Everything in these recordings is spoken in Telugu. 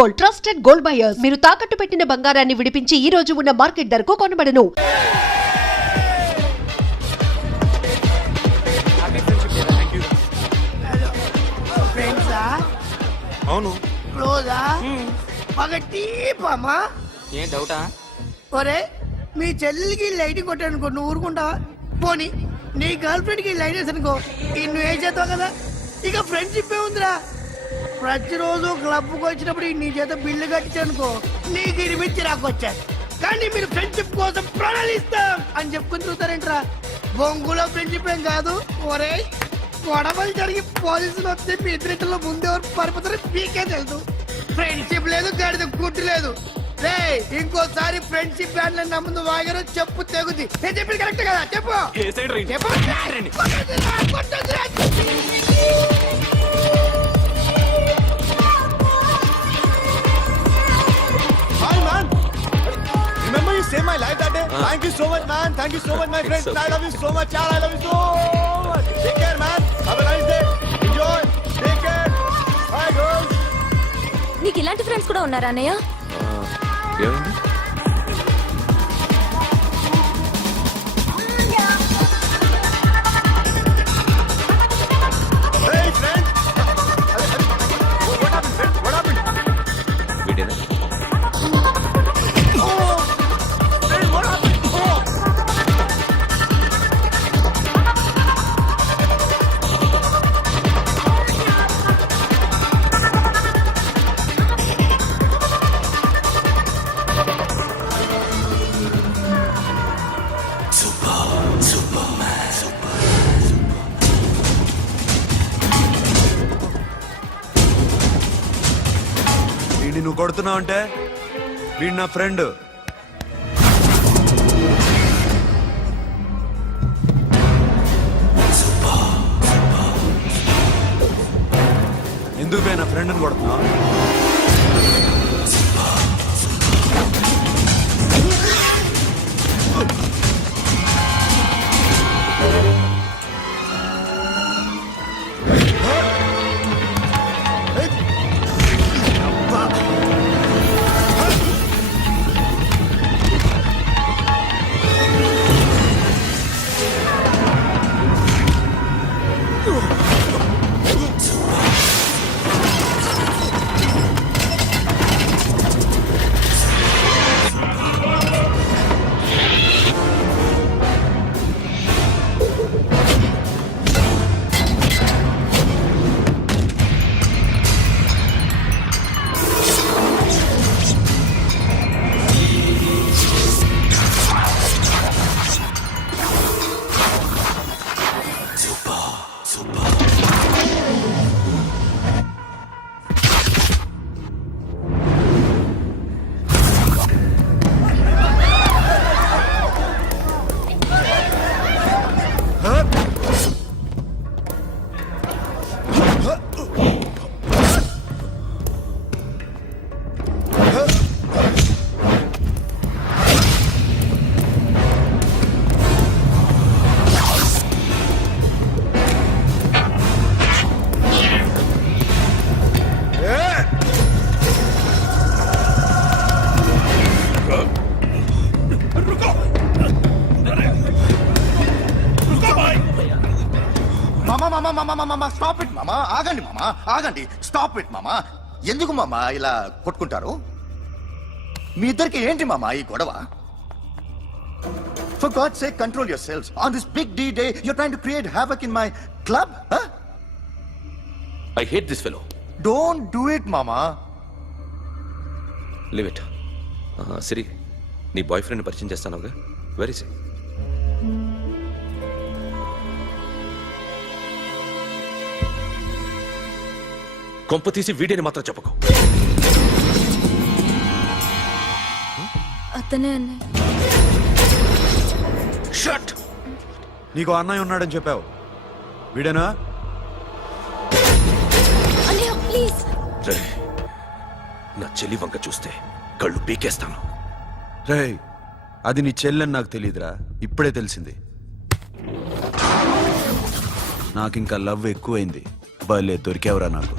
Gold, trusted gold buyers. మీరు తాకట్టు పెట్టిన బంగారాన్ని విడిపించి ఈ రోజు ఉన్న మార్కెట్ ధరకు కొనబడను. అవును క్లోజా పగటి పామా ఏం డౌటా? ఒరే మీ చెల్లెలికి లైట్ కొట్టానుకో నువ్వు ఊరుకుంటావా? పోనీ నీ గర్ల్ ఫ్రెండ్ కి లైట్ వేసి అనుకో నువ్వు ఏం చేస్తావు కదా? ఇక ఫ్రెండ్షిప్ ఏ ఉందిరా. ప్రతిరోజు క్లబ్కి వచ్చినప్పుడు నీ చేత బిల్లు కట్టించనుకో నీకు ఇరిమిచ్చి రాకొచ్చాను. కానీ మీరు ఫ్రెండ్షిప్ కోసం ప్రణాళిస్తాం అని చెప్పుకుని చూస్తారేంట్రా? బొంగులో ఫ్రెండ్షిప్ ఏం కాదు. ఒరే గొడవలు జరిగి పోలీసులు వస్తే మీ ఇద్దరిలో ముందెవరు పరిపోతారో మీకే తెలుసు. ఫ్రెండ్షిప్ లేదు, గడిద గుడ్డు లేదు. రే ఇంకోసారి ఫ్రెండ్షిప్ బ్యాండ్ నమ్ముందు వాగారో చెప్పు తెగుద్ది. నేను చెప్పింది కరెక్ట్ కదా? చెప్పు Remember you saved my life that day? Thank you so much, man. Thank you so much, my friend. I love you so much, yaar. I love you so much. Take care, man. Have a nice day. Enjoy. Take care. Bye, girls. నీకు ఇలాంటి ఫ్రెండ్స్ కూడా ఉన్నారా అన్నయ్య? ఏమైంది? Hey, friend. What happened, friend? What happened? వీడేనా? Hey, what happened? వీడిని నువ్వు కొడుతున్నావు అంటే వీడు నా ఫ్రెండ్. ఎందుకు నా ఫ్రెండ్ని కొడుతున్నావు? స్టాప్ ఇట్ మామా. ఆగండి మామా, ఆగండి. స్టాప్ ఇట్ మామా. ఎందుకు మామా ఇలా కొట్టుకుంటారు? మీ ఇద్దరికి ఏంటి మామా ఈ గొడవ? For God's sake, control yourselves. On this big D day, you're trying to create havoc in my club? Huh? I hate this fellow. Don't do it, mama. Leave it. సిరి, నీ బాయ్ ఫ్రెండ్ పరిచయం చేస్తానుగా. వెరీ సే. కొంప తీసి వీడిని మాత్రం చెప్పకు. అతనే అన్నయ్య. షట్. నీకు అన్నయ్య ఉన్నాడని చెప్పావు, వీడేనా? అన్నయ్య ప్లీజ్. రే, నా చెల్లి వంక చూస్తే కళ్ళు పీకేస్తాను. రే, అది నీ చెల్లెని నాకు తెలియదురా, ఇప్పుడే తెలిసింది. నాకింకా లవ్ ఎక్కువైంది. భలే దొరికావురా నాకు.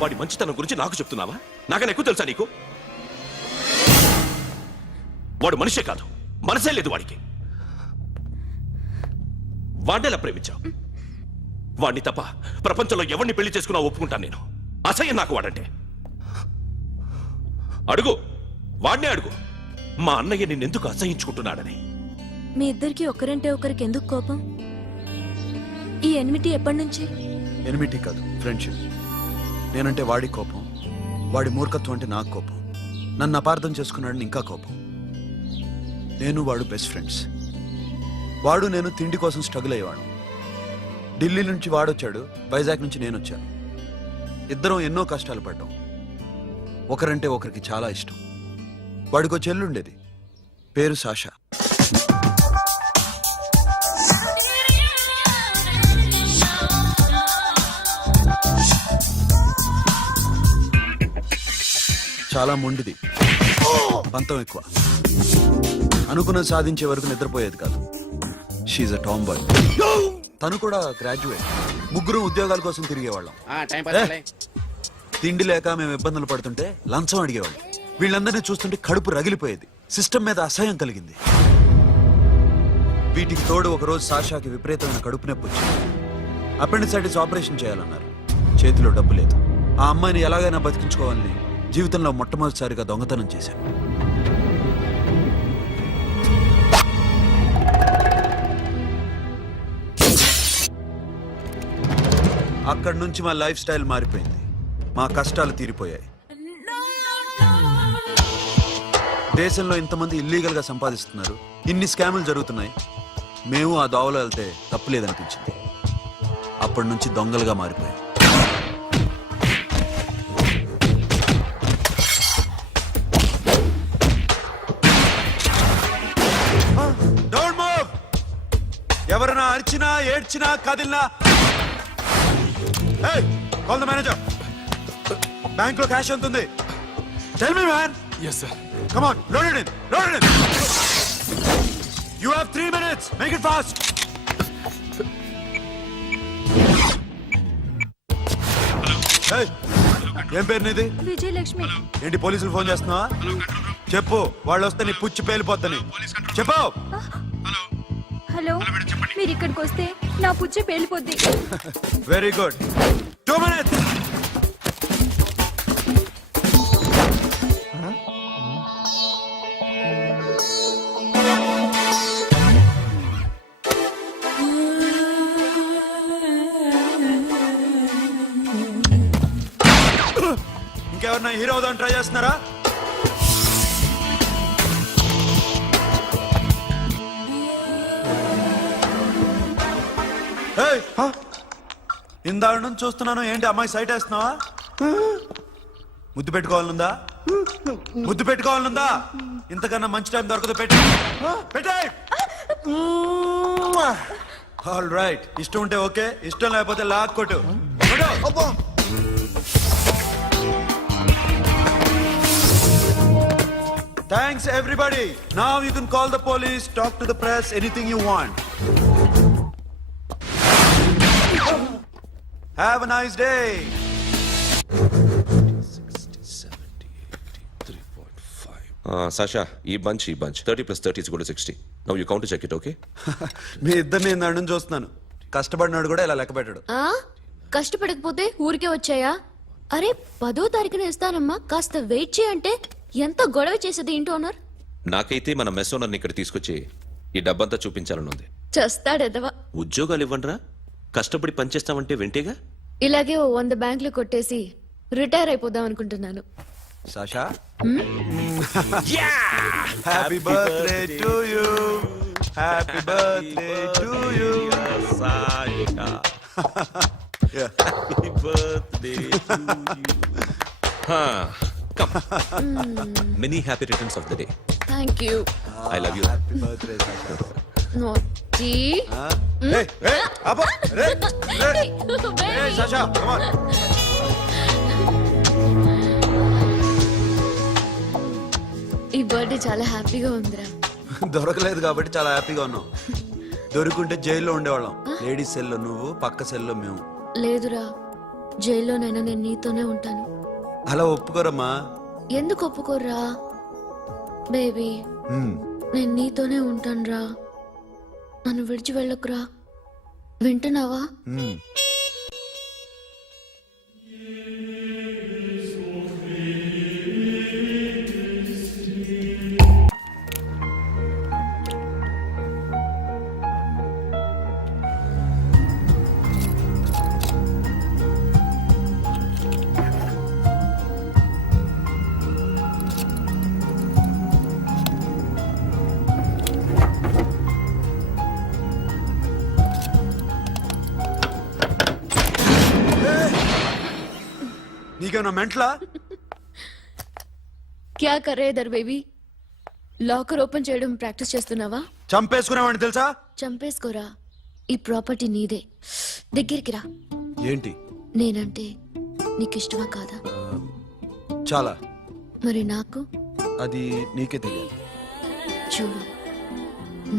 వాడి మంచితనం గురించి నాకు చెప్తున్నావా? నాకన్నా ఎక్కువ తెలుసా నీకు? వాడు మనిషే కాదు, మనసే లేదు వాడికి. వాడినేలా ప్రేమించావు? వాడిని తప్ప ప్రపంచంలో ఎవరిని పెళ్లి చేసుకున్నా ఒప్పుకుంటాను నేను. అసహ్యం నాకు వాడంటే. అడుగు, వాడినే అడుగు, మా అన్నయ్య నిన్నెందుకు అసహించుకుంటున్నాడని. మీ ఇద్దరికి ఒకరంటే ఒకరికి ఎందుకు కోపం? ఈ ఎనిమిటీ ఎప్పటి నుంచి? ఎనిమిటీ కాదు, ఫ్రెండ్షిప్. నేనంటే వాడి కోపం, వాడి మూర్ఖత్వం అంటే నాకు కోపం. నన్ను అపార్థం చేసుకున్నాడని ఇంకా కోపం. నేను వాడు బెస్ట్ ఫ్రెండ్స్. వాడు నేను తిండి కోసం స్ట్రగుల్ అయ్యేవాడు. ఢిల్లీ నుంచి వాడొచ్చాడు, వైజాగ్ నుంచి నేను వచ్చాను. ఇద్దరం ఎన్నో కష్టాలు పడ్డాం. ఒకరంటే ఒకరికి చాలా ఇష్టం. వాడికో చెల్లుండేది, పేరు సాషా. చాలా మొండిది, పంతం ఎక్కువ. అనుకున్నది సాధించే వరకు నిద్రపోయేది కాదు. She a tomboy. తను కూడా గ్రాడ్యుయేట్. ముగ్గురు ఉద్యోగాల కోసం తిరిగేవాళ్ళం. తిండి లేక మేము ఇబ్బందులు పడుతుంటే లంచం అడిగేవాళ్ళం. వీళ్ళందరినీ చూస్తుంటే కడుపు రగిలిపోయేది. సిస్టమ్ మీద అసహ్యం కలిగింది. వీటికి తోడు ఒకరోజు సాషాకి విపరీతమైన కడుపు నొప్పి వచ్చింది. అపెండిసైటిస్ ఆపరేషన్ చేయాలన్నారు. చేతిలో డబ్బు లేదు. ఆ అమ్మాయిని ఎలాగైనా బతికించుకోవాలని జీవితంలో మొట్టమొదటిసారిగా దొంగతనం చేశాను. అక్కడి నుంచి మా లైఫ్ స్టైల్ మారిపోయింది. మా కష్టాలు తీరిపోయాయి. దేశంలో ఇంతమంది ఇల్లీగల్ గా సంపాదిస్తున్నారు, ఇన్ని స్కాములు జరుగుతున్నాయి. మేము ఆ దోవలో వెళ్తే తప్పులేదనిపించింది. అప్పటి నుంచి దొంగలుగా మారిపోయాం. ఎవరైనా అరిచినా ఏడ్చినా కదిలినా కాల్ ద మేనేజర్. బ్యాంక్ లో క్యాష్ ఎంత ఉంది? Tell me man. Yes, sir. Come on, load it in. Load it in. You have 3 minutes. Make it fast. Hey, ఏం పేరు నీది? విజయలక్ష్మి. ఏంటి పోలీసులు ఫోన్ చేస్తున్నావా? చెప్పు, వాళ్ళు వస్తే నీ పుచ్చి పేలిపోద్దని చెప్పు. హలో, మీరు ఇక్కడికి వస్తే నా పుచ్చి పేలిపోద్ది. Very good. 2 minutes. ఇంకెవరన్నా హీరో అవుదాం ట్రై చేస్తున్నారా? ఇందాక నుంచి చూస్తున్నాను, ఏంటి అమ్మాయి సైట్ వేస్తున్నావా? ముద్దు పెట్టుకోవాలనుందా? ముద్దు పెట్టుకోవాలనుందా? ఇంతకన్నా మంచి టైం దొరకదు. పెట్టే. ఆల్ రైట్, ఇష్టం ఉంటే ఓకే, ఇష్టం లేకపోతే లాక్ కొట్టు. Thanks everybody. Now you can call the police, talk to the press, anything you want. Have a nice day. 60, 70, 80, 3.5. Sasha, ఈ bunch 30 plus 30 is equal to 60. Now you count to check it, okay? మీ ఇద్దరిని నన్ను చూస్తున్నాను. కష్టపడినాడు కూడా ఇలా లెక్క పెట్టాడు. కష్టపడకపోతే ఊరికే వచ్చాయా? అరే 10వ తారీఖున ఇస్తానమ్మా, కాస్త వెయిట్ చేయంటే ఎంత గొడవ చేసేది ఏంటి ఓనర్. నాకైతే మన మెస్ ఓనర్ని ఇక్కడ తీసుకొచ్చి ఈ డబ్బంతా చూపించాలని ఉంది. చస్తాడెదవా. ఉద్యోగాలు ఇవ్వండిరా, కష్టపడి పనిచేస్తామంటే వెంటేగా. ఇలాగే ఓ 100 బ్యాంకులు కొట్టేసి రిటైర్ అయిపోదాం అనుకుంటున్నాను. Sasha, happy birthday to you. Happy birthday to you Sasha. Happy birthday to you. Come. Many happy returns of the day. Thank you. I love you. Happy birthday Sasha. Naughty. Hey, hey, Abba, hey, hey, hey, Sasha, come on. ఈ బర్త్డే చాలా హ్యాపీగా ఉందిరా. దొరకలేదు కాబట్టి చాలా హ్యాపీగా ఉన్నాం. దొరుకుంటే జైల్లో ఉండేవాళ్ళం. లేడీస్ సెల్లో నువ్వు, పక్క సెల్లో మేము. లేదురా, జైల్లోనైనా నేను నీతోనే ఉంటాను. అలా ఒప్పుకోరమ్మా. ఎందుకు ఒప్పుకోర్రా బేబీ? నేను నీతోనే ఉంటానురా. నన్ను విడిచి వెళ్ళకురా. వింటున్నావా? నీకేమన్నా మెంట్లా? క్యా కరే ఇధర్ బేబీ? లాకర్ ఓపెన్ చేయడం ప్రాక్టీస్ చేస్తున్నావా? చంపేసుకునేవాడిని తెలుసా? చంపేసుకోరా. ఈ ప్రాపర్టీ నీదే. దగ్గరికి రా. ఏంటి? నేనంటే నీకు ఇష్టమా కాదా? చాలా. మరి నాకు? అది నీకే తెలియదు. చూడు,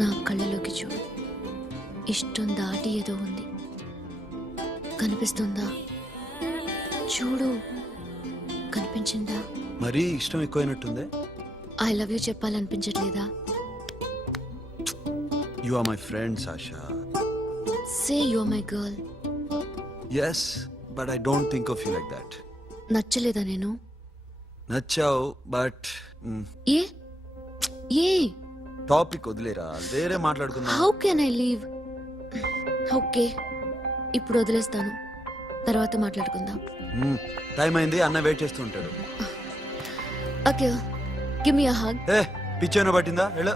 నా కళ్ళలోకి చూడు. ఇష్టం దాటి ఏదో ఉంది. కనిపిస్తుందా? చూడు, కనిపించిందా? మరీ ఇష్టం ఎక్కువైనట్టుందే. ఐ లవ్ యూ చెప్పాలనిపించట్లేదా? You are my friend Sasha. Say you are my girl. Yes, but I don't think of you like that. నచ్చలేదా నేను? నచ్చావు, బట్ ఏ ఏ టాపిక్ వదిలేరా, వేరే మాట్లాడుకుందాం. How can I leave? Okay, ఇప్పుడు వదిలేస్తాను. తర్వాత మాట్లాడుకుందాం. టైం అయింది, అన్న వెయిట్ చేస్తూ ఉంటాడు. Okay, give me a hug. ఏ పిచ్చేనా పట్టిందా? వెళ్ళు.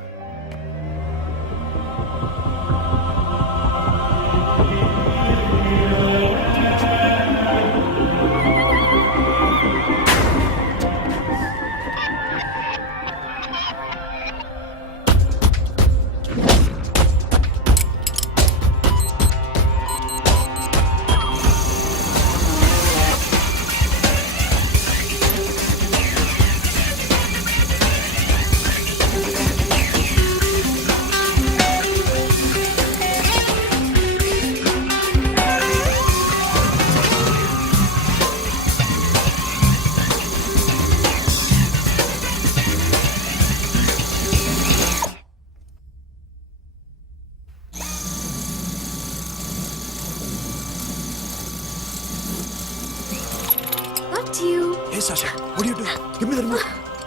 Not you. ఏ Sasha, what are you doing? Give me the remote.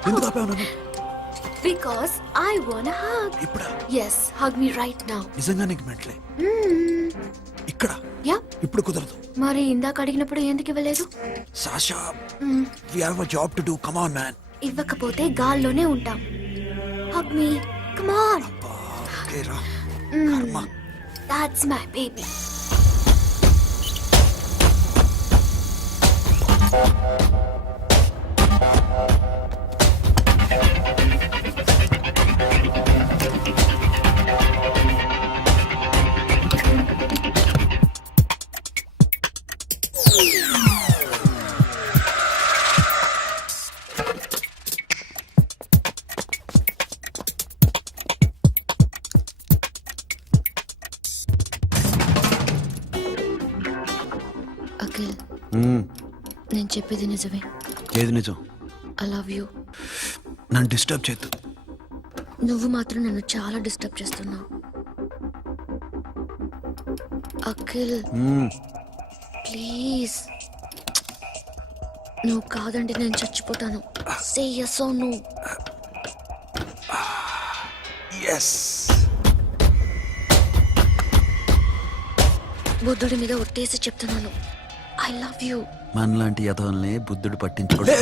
ఎందుకు ఆపావు నన్ను? Because I want a hug. ఇప్పుడా? Yes, hug me right now. నిజంగా నీకు మెంట్లే? ఇక్కడ Yeah. ఇప్పుడు కుదరదు. మరి ఇందాక అడిగినప్పుడు ఎందుకు ఇవ్వలేదు? Sasha, we have a job to do. Come on, man. ఇవ్వకపోతే గాల్లోనే ఉంటాం. Hug me. Come on. Okay, రా. కర్మ. That's my baby. అఖిల్, నేను చెప్పేది నిజమే. ఏది నిజం? I love you. నన్ను డిస్టర్బ్ చేయొద్దు. నువ్వు మాత్రం నన్ను చాలా డిస్టర్బ్ చేస్తున్నావు. అఖిల్, ప్లీజ్. నువ్వు కాదంటే నేను చచ్చిపోతాను. సే yes or no. ఎస్. బుద్ధుడి మీద ఒట్టేసి చెప్తున్నాను. I love you. మనలాంటి యథోల్ని బుద్ధుడు పట్టించుకోడు.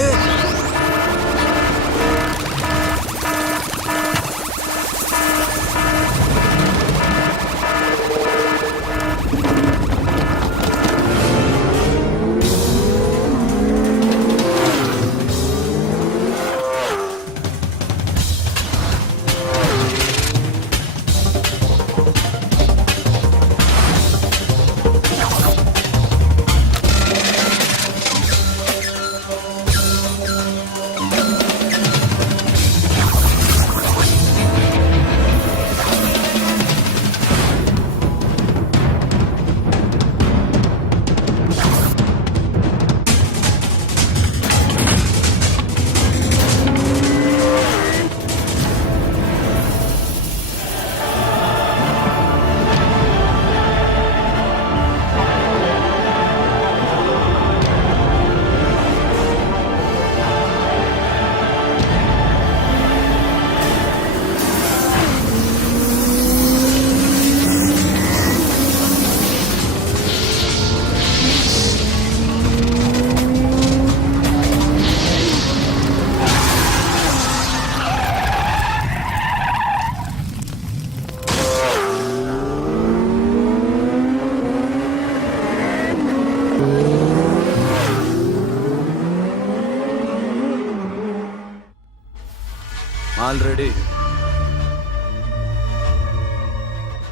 Already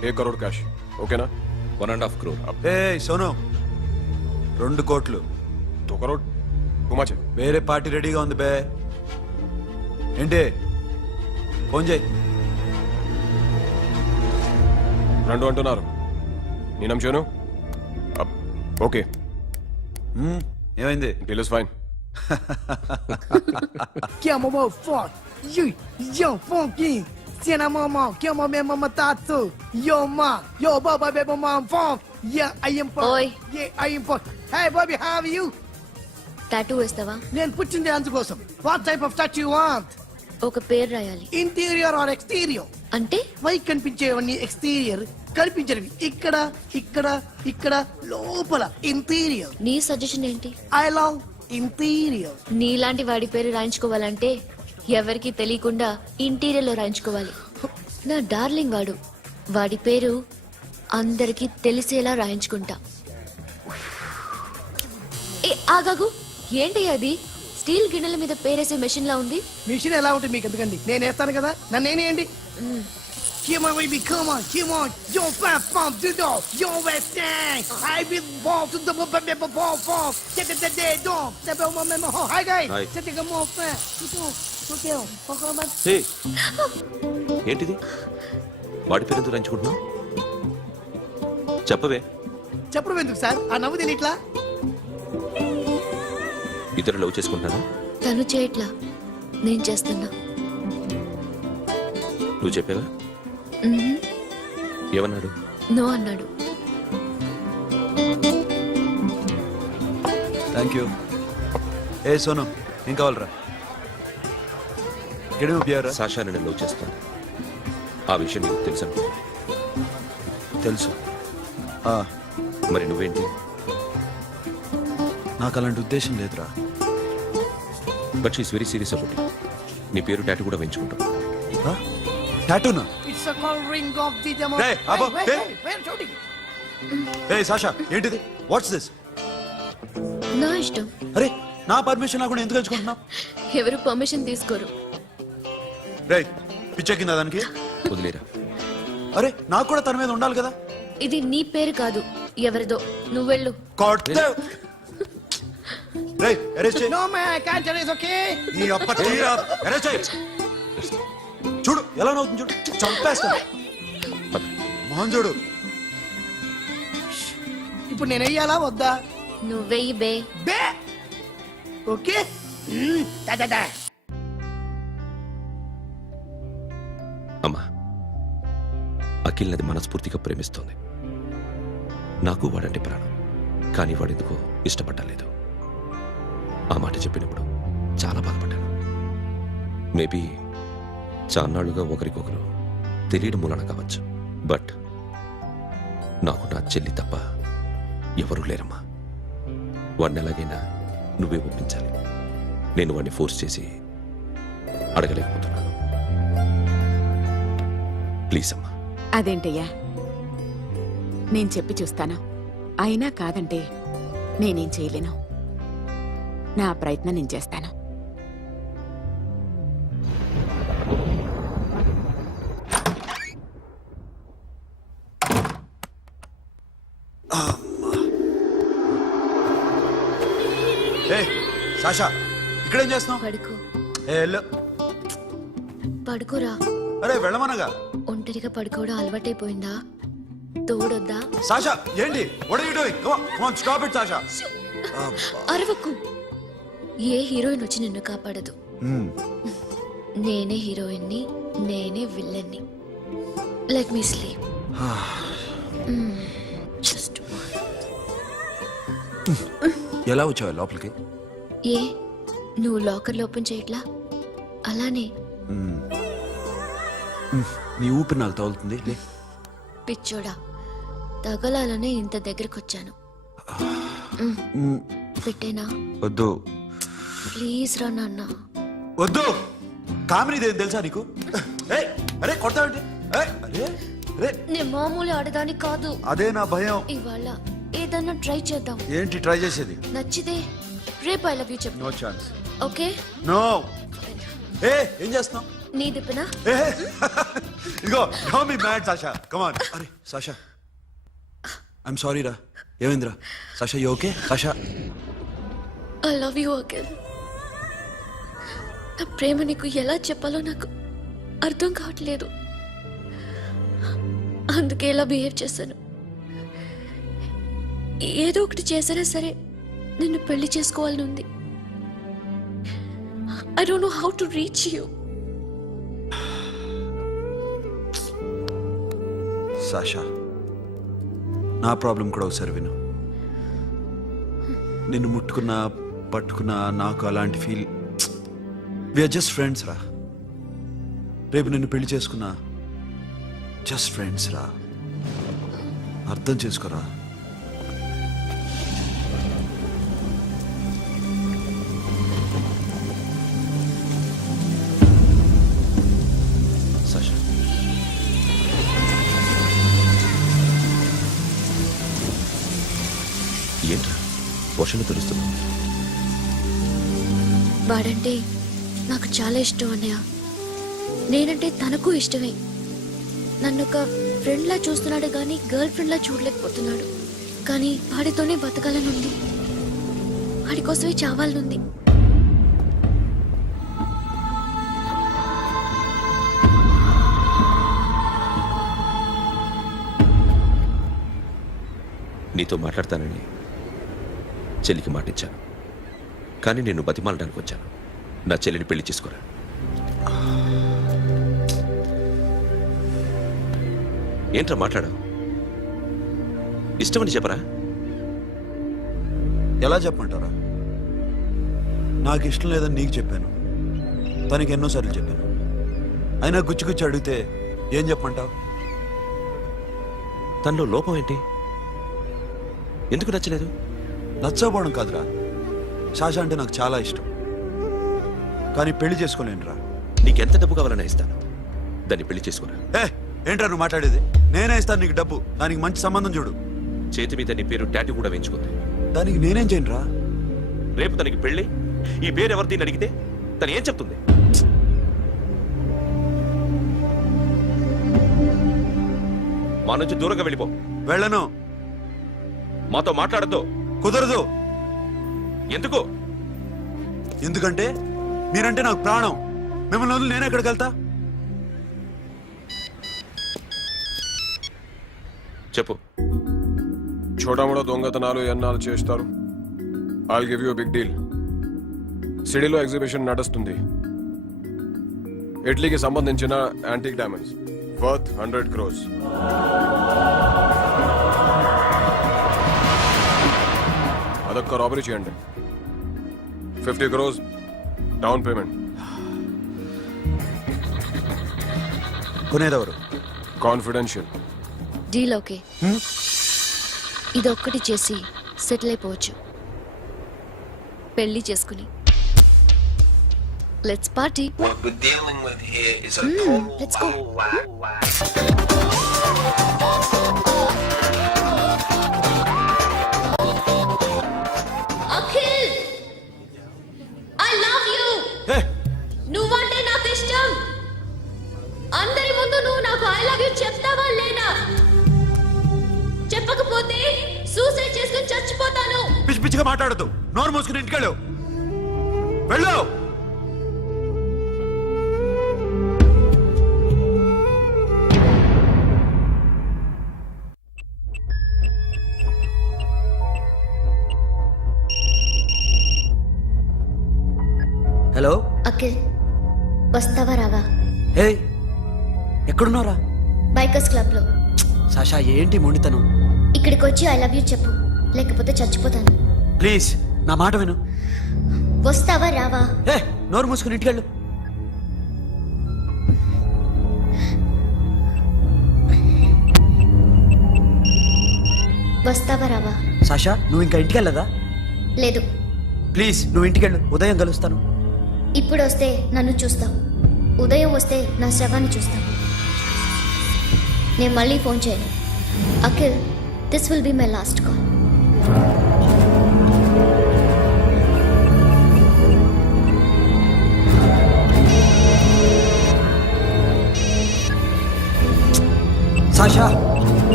1 crore cash. ఓకేనా? 1.5 crore. ఏ సోను 2 కోట్లు 2 crore. Too much. వేరే పార్టీ రెడీగా ఉంది బే. ఏంటి ఫోన్ చేయి. 2 అంటున్నారు. నేను నమ్మాను. ఓకే. ఏమైంది? Deal is fine. Que é uma foto. Yo, funky. Cena mama, que é uma mesma tato. Yo, ma. Yo, baba, baby, mom, funk. Yeah, I am funk. Oi. Yeah, I am funk. Hey, Bobby, how are you? Tattoo వేస్తావా? నేను పుట్టింది అందుకోసం. What type of tattoo you want? ఒక పేరు రాయాలి. Interior or exterior? అంటే పై కనిపించేవన్నీ ఎక్స్టీరియర్, కనిపించేవి ఇక్కడ ఇక్కడ ఇక్కడ లోపల ఇంటీరియర్. నీ సజెషన్ ఏంటి? I love interior. నీలాంటి వాడి పేరు రాయించుకోవాలంటే ఎవరికి తెలియకుండా ఇంటీరియర్ లో రాయించుకోవాలి. నా డార్లింగ్ వాడు. వాడి పేరు అందరికి తెలిసేలా రాయించుకుంటా. ఏ ఆగాగు, ఏంటి అది? స్టీల్ గిన్నెల మీద పేరేసే మెషిన్ లా ఉంది. మిషన్ ఎలా ఉంటుంది మీకు ఎందుకండి? నేను వేస్తాను కదా, నన్ను నేనేయండి. Come on, baby, come on, come on. Yo, fam, fam, do do. Yo, West End. I will ball to the ball, ball. Get the day, dog. The bell, mama, hi, guys. Hi. Set the more fam. Okay, okay, హే, ఏంటిది? వాడి పేరు ఎందుకు రంచుకుంటున్నావు? చెప్పవే. చెప్పడం ఎందుకు సార్? ఆ నవ్వు తిని ఇట్లా ఇద్దరు లవ్ చేసుకుంటాను. తను చేయట్లా, నేను చేస్తున్నా. నువ్వు చెప్పావా? ఏమన్నాడు? నో అన్నాడు. Thank you. ఏ సోను ఏం కావాలరా? గడిమి పియారా? సాషా నేను లవ్ చేస్తాను. ఆ విషయం నీకు తెలుసు అనుకో. తెలుసు. మరి నువ్వేంటి? నాకు అలాంటి ఉద్దేశం లేదురా. But she's very serious about. నీ పేరు టాటూ కూడా వేయించుకుంటాం. టాటూనా? It's a call ring of the demo. Hey, Abba, hey. Where shooting? ఏ సాషా ఏంటిది? What's this? నా ఇష్టం. అరే నా పర్మిషన్ లేకుండా ఎందుకు ఎంచుకుంటున్నావు? ఎవరు పర్మిషన్ తీసుకోరు. రే పిచ్చెక్కిందా దానికి? వదిలేరా. అరే నాకు కూడా తన మీద ఉండాలి కదా. ఇది నీ పేరు కాదు, ఎవరిదో. నువ్వెళ్ళు. రే అరెస్ట్ చేయి. No man, I can't tell you, it's okay? నీ అప్ప తీరా అరెస్ట్ చేయి. చూడు ఎలా నవ్వుతుంది చూడు. చంపేస్తా. మోహన్ చూడు. ఇప్పుడు నేను వెయ్యాలా వద్దా? నువ్వెయ్యి బే. బే ఓకే. దా దా దా. అమ్మా, అఖిల్ నది మనస్ఫూర్తిగా ప్రేమిస్తోంది. నాకు వాడంటే ప్రాణం. కానీ వాడెందుకో ఇష్టపడలేదు. ఆ మాట చెప్పినప్పుడు చాలా బాధపడ్డాను. మేబీ చాన్నాళ్ళుగా ఒకరికొకరు తెలియడం మూలన కావచ్చు. బట్ నాకు నా చెల్లి తప్ప ఎవరూ లేరమ్మా. వాడిని ఎలాగైనా నువ్వే ఒప్పించాలి. నేను వాడిని ఫోర్స్ చేసి అడగలేకపోతున్నాను. ప్లీజ్ అమ్మా. అదేంటయ్యా, నేను చెప్పి చూస్తాను. అయినా కాదంటే నేనేం చేయలేను. నా ప్రయత్నం నేను చేస్తాను. ఏ సాషా ఇక్కడేం చేస్తున్నావు? పడుకో. ఏ వెళ్ళు. పడుకోరా. అరే వెళ్ళమనగా. ఒంటరిగా పడుకోవడం అలవాటైపోయిందా? తోడొద్దా? సాషా ఏంటి? What are you doing? Come on, come on, stop it Sasha. అరవకు. ఏ హీరోయిన్ వచ్చి నిన్ను కాపాడదు. నేనే హీరోయిన్ని, నేనే విల్లన్ని. Let me sleep. జస్ట్ ఎలా వచ్చావు లోపలికి? ఏ నువ్వు లాకర్లో ఓపెన్ చేయట్లా? అలానే. నీ ఊపిరి నాకు తగులుతుంది. లే. పిచ్చోడా, తగలాలనే ఇంత దగ్గరకొచ్చాను. పెట్టేనా? వద్దు. ప్లీజ్ రా నాన్న. వద్దు. కామెడీ తెలుసా నీకు? ఏయ్, అరే కొడతావేంటి? ఏయ్, అరే అరే నేను మామూలు ఆడదాని కాదు. అదే నా భయం. ఇవాళ ఏదన్నా ట్రై చేద్దాం. ఏంటి ట్రై చేసేది? నచ్చితే రేపు ఐ లవ్ యూ చెప్పు. No chance. ఓకే. నో. ఏ ఏం చేస్తున్నావు? నీ దిప్పునా ఇదిగో don't be mad Sasha come on. అరే సాషా ఐఎమ్ సారీ రా. ఏమైందిరా Sasha? You okay Sasha? I love you Akhil. నా ప్రేమ నీకు ఎలా చెప్పాలో నాకు అర్థం కావట్లేదు. అందుకే ఇలా బిహేవ్ చేశాను. ఏదో ఒకటి చేసినా సరే నిన్ను పెళ్లి చేసుకోవాలని ఉంది. I don't know how to reach you. Sasha నా ప్రాబ్లం కూడా ఒకసారి విను. నిన్ను ముట్టుకున్నా పట్టుకున్నా నాకు అలాంటి ఫీల్. వీఆర్ జస్ట్ ఫ్రెండ్స్ రా. రేపు నిన్ను పెళ్లి చేసుకున్నా జస్ట్ ఫ్రెండ్స్ రా. అర్థం చేసుకోరా. సాషా, ఏంట్రా వర్షంలో తెలుస్తున్నావు? వాడంటే నాకు చాలా ఇష్టం అన్నయ్య. నేనంటే తనకు ఇష్టమే. నన్ను ఒక ఫ్రెండ్లా చూస్తున్నాడు కానీ గర్ల్ ఫ్రెండ్లా చూడలేకపోతున్నాడు. కానీ వాడితోనే బతకాలని ఉంది. వాడి కోసమే చావాలనుంది. నీతో మాట్లాడతానని చెల్లికి మాటిచ్చాను, కానీ నేను బతిమాలడానికి వచ్చాను. నా చెల్లిని పెళ్లి చేసుకోరా. ఏంట్రా మాట్లాడావు? ఇష్టమని చెప్పరా? ఎలా చెప్పమంటారా? నాకు ఇష్టం లేదని నీకు చెప్పాను, తనకి ఎన్నోసార్లు చెప్పాను. అయినా గుచ్చి గుచ్చి అడిగితే ఏం చెప్పమంటావు? తనలో లోపం ఏంటి? ఎందుకు నచ్చలేదు? నచ్చకపోవడం కాదురా, శాష అంటే నాకు చాలా ఇష్టం, కానీ పెళ్లి చేసుకోలేనురా. నీకెంత డబ్బు కావాలన్నా ఇస్తాను, దాన్ని పెళ్లి చేసుకురా. ఏంట్రా నువ్వు మాట్లాడేది? నేనే ఇస్తాను నీకు డబ్బు, దానికి మంచి సంబంధం చూడు. చేతి మీద నీ పేరు టాటూ కూడా వేయించుకుంది. దానికి నేనేం చేయనురా? రేపు తనకి పెళ్ళి ఈ పేరు ఎవరిది అడిగితే తను ఏం చెప్తుంది? మా నుంచి దూరంగా వెళ్ళిపో. వెళ్ళను. మాతో మాట్లాడద్దు. కుదరదు. ఎందుకు? ఎందుకంటే మీరంటే నాకు ప్రాణం. మిమ్మల్ని వదిలి నేను ఎక్కడికి వెళ్తా? చెప్పు. చోటామోడా దొంగతనాలు ఎన్నాళ్ళు చేస్తారు? I'll give you big deal. సిటీలో ఎగ్జిబిషన్ నడుస్తుంది. ఇటలీకి సంబంధించిన యాంటిక్ డైమండ్స్ వర్త్ 100 crores. అదొక్క రాబరీ చేయండి. 50 crores డౌన్ పేమెంట్. కొనేదెవరు? కాన్ఫిడెన్షియల్. Deal okay. ఇదొక్కటి చేసి సెటిల్ అయిపోవచ్చు. పెళ్లి చేసుకుని let's party. What we're dealing with here is a total let's go. Akhil, I love you. నువ్వంటే నాకు ఇష్టం. అందరి ముందు నువ్వు నాకు ఐ లవ్ యు చెప్తావా లేదా? చెప్పకపోతే సూసైడ్ చేసుకుని చచ్చిపోతాను. పిచ్చి పిచ్చిగా మాట్లాడద్దు. నోరు మూసుకుని ఇంటికెళ్ళు. వెళ్ళు. హలో అఖిల్, వస్తావా రావా? హే, ఎక్కడున్నారా? బైకర్స్ క్లబ్ లో. సాషా ఏంటి మొండితనం? ఇక్కడికి వచ్చి ఐ లవ్ యూ చెప్పు, లేకపోతే చచ్చిపోతాను. ప్లీజ్ నా మాట విను. వస్తావా రావా? హే, నోరు మూసుకుని ఇంటికెళ్ళు. వస్తావా రావా? సాషా నువ్వు ఇంకా ఇంటికెళ్ళదా? లేదు. ప్లీజ్ నువ్వు ఇంటికెళ్ళు, ఉదయం కలుస్తాను. ఇప్పుడు వస్తే నన్ను చూస్తావు, ఉదయం వస్తే నా శవాన్ని చూస్తావు. నేను మళ్ళీ ఫోన్ చేయను. Akhil, this will be my last call.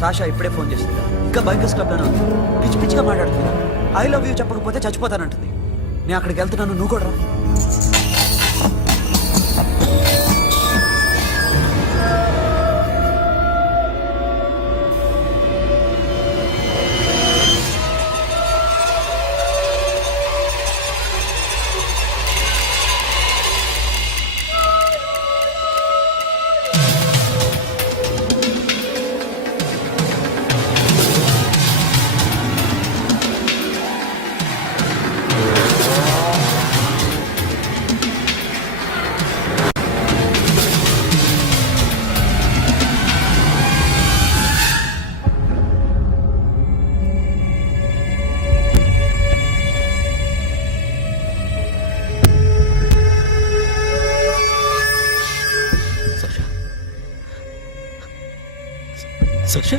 Sasha ఇప్పుడే ఫోన్ చేసింది. ఇంకా బైకర్స్ క్లబ్ లోనే ఉంది. పిచ్చి పిచ్చిగా మాట్లాడుతుంది. ఐ లవ్ యూ చెప్పకపోతే చచ్చిపోతానంటుంది. నేను అక్కడికి వెళ్తున్నాను, నువ్వు కూడా రా. Sasha?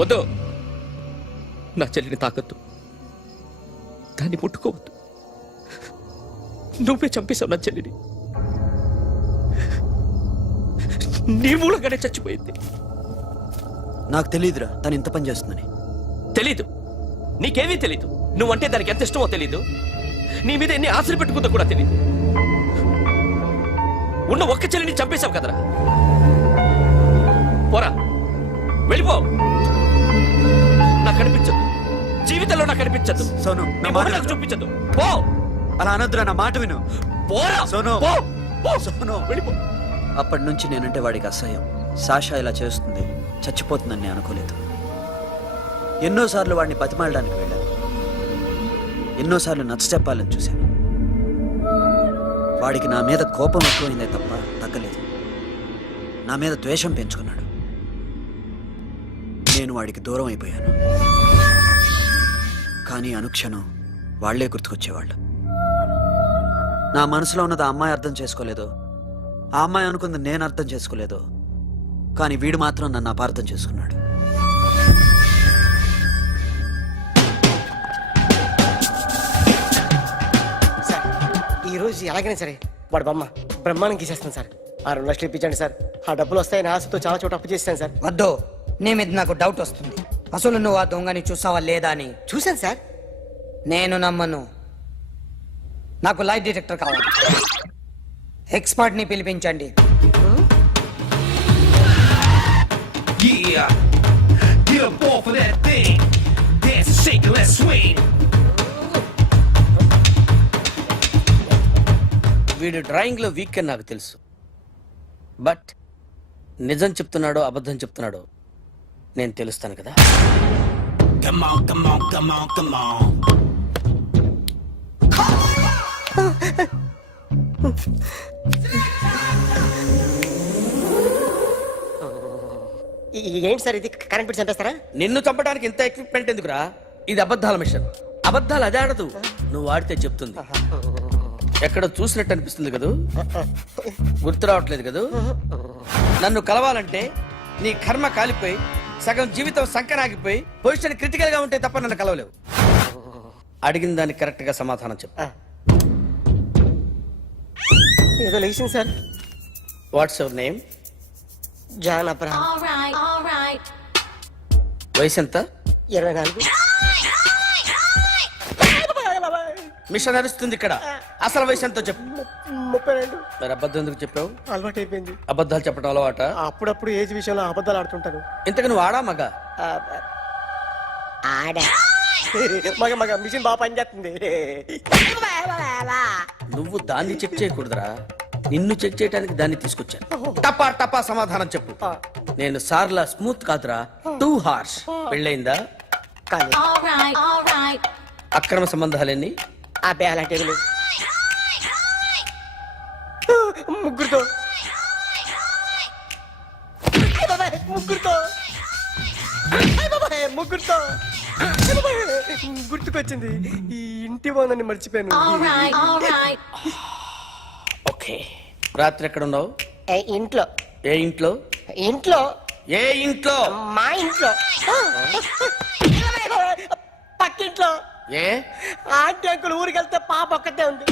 వద్దు, నా చెల్లిని తాకద్దు, దాన్ని ముట్టుకోవద్దు. నువ్వే చంపేశావు నా చెల్లిని. నీ మూలంగానే చచ్చిపోయింది. నాకు తెలియదురా తను ఇంత పని చేస్తుందని. తెలీదు, నీకేమీ తెలీదు. నువ్వంటే దానికి ఎంత ఇష్టమో తెలీదు. నీ మీద ఎన్ని ఆశలు పెట్టుకుందో కూడా తెలీదు. ఉన్న ఒక్క చెల్లిని చంపేశావు కదరా. పోరా, వెళ్ళిపో. నాకు కనిపించదు, జీవితంలో నాకు కనిపించదు. సోను, నీ మొహం నాకు చూపించదు. పో. అలా అనొద్దురా, నా మాట విను. పోరా సోను. పో. పో. సోను, వెళ్ళిపో. అప్పటి నుంచి నేనంటే వాడికి అసహ్యం. సాషా ఇలా చేస్తుంది, చచ్చిపోతుందని నేను అనుకోలేదు. ఎన్నోసార్లు వాడిని బతిమాలడానికి వెళ్ళాను, ఎన్నోసార్లు నచ్చ చెప్పాలని చూశాను. వాడికి నా మీద కోపం ఎక్కువైందే తప్ప తగ్గలేదు. నా మీద ద్వేషం పెంచుకున్నాడు. నేను వాడికి దూరం అయిపోయాను. కానీ అనుక్షణం వాళ్లే గుర్తుకొచ్చేవాళ్ళు. నా మనసులో ఉన్నది ఆ అమ్మాయి అర్థం చేసుకోలేదో, ఆ అమ్మాయి అనుకుంది నేను అర్థం చేసుకోలేదో, కానీ వీడు మాత్రం నన్ను అపార్థం చేసుకున్నాడు. సార్ ఈరోజు ఎలాగైనా సరే వాడు బొమ్మ బ్రహ్మాండం గీసేస్తాను సార్. ఆ 2 లక్షలు ఇప్పించండి సార్. ఆ డబ్బులు వస్తాయని ఆశతో చాలా చోట అప్పు చేస్తాను సార్. వద్దు, నీ మీద నాకు డౌట్ వస్తుంది. అసలు నువ్వు ఆ దొంగని చూసావా లేదా అని. చూశాను సార్. నేను నమ్మను. నాకు లైట్ డిటెక్టర్ కావాలి. ఎక్స్పర్ట్ ని పిలిపించండి. వీడు డ్రాయింగ్ లో వీక్ అని నాకు తెలుసు. బట్ నిజం చెప్తున్నాడో అబద్ధం చెప్తున్నాడో నేను తెలుస్తాను కదా. ఏంటి సార్ ఇది, కరెంట్ బిల్ చంపేస్తారా? నిన్ను చంపడానికి ఇంత ఎక్విప్మెంట్ ఎందుకురా? ఇది అబద్ధాల మిషన్. అబద్ధాలు అదే ఆడదు, నువ్వు ఆడితే చెప్తుంది. ఎక్కడ చూసినట్టు అనిపిస్తుంది కదూ, గుర్తు రావట్లేదు కదూ. నన్ను కలవాలంటే నీ కర్మ కాలిపోయి సగం జీవితం సంకనాగిపోయి పొజిషన్ క్రిటికల్ గా ఉంటే తప్ప నన్ను కలవలేవు. అడిగిన దానికి కరెక్ట్ గా సమాధానం చెప్పు. ఏదో లేచింది sir. What's your name? John Abraham. వయసు ఎంత? 24. మిషన్ నడుస్తుంది ఇక్కడ. అసలు వయసు ఎంతో చెప్పు. 32. మరి అబద్ధం ఎందుకు చెప్పావు? అలవాటు అయిపోయింది. అబద్ధాలు చెప్పడం అలవాట? అప్పుడప్పుడు ఏజ్ విషయంలో అబద్ధాలు ఆడుతుంటాను. ఇంతకు నువ్వు ఆడా మగ? ఆడా. మగ మగ మిషన్ బాగా పనిచేస్తుంది. నువ్వు దాన్ని చెక్ చేయకూడదురా, నిన్ను చెక్ చేయడానికి దాన్ని తీసుకొచ్చాను. టపా టపా సమాధానం చెప్పు. నేను సార్లా స్మూత్ కాదురా, టూ హార్ష్. పెళ్ళయిందా? అక్రమ సంబంధాలన్నీ? అబ్బే అలాంటి ఏమీ లేదు. ముగ్గురుతో అయ్ బాబాయ్, ముగ్గురుతో అయ్ బాబాయ్, ముగ్గురుతో అయ్ బాబాయ్, గుర్తుకొచ్చింది ఈ ఇంటి బాగుందని మర్చిపోయాను. ఓకే, రాత్రి ఎక్కడ ఉన్నావు? ఇంట్లో. ఏ ఇంట్లో? ఇంట్లో, ఏ ఇంట్లో? మా ఇంట్లో. పక్కింట్లో. ఏ ఆంటీ అంకుల్ ఊరికి వెళ్తే పాప ఒక్కతే ఉంది.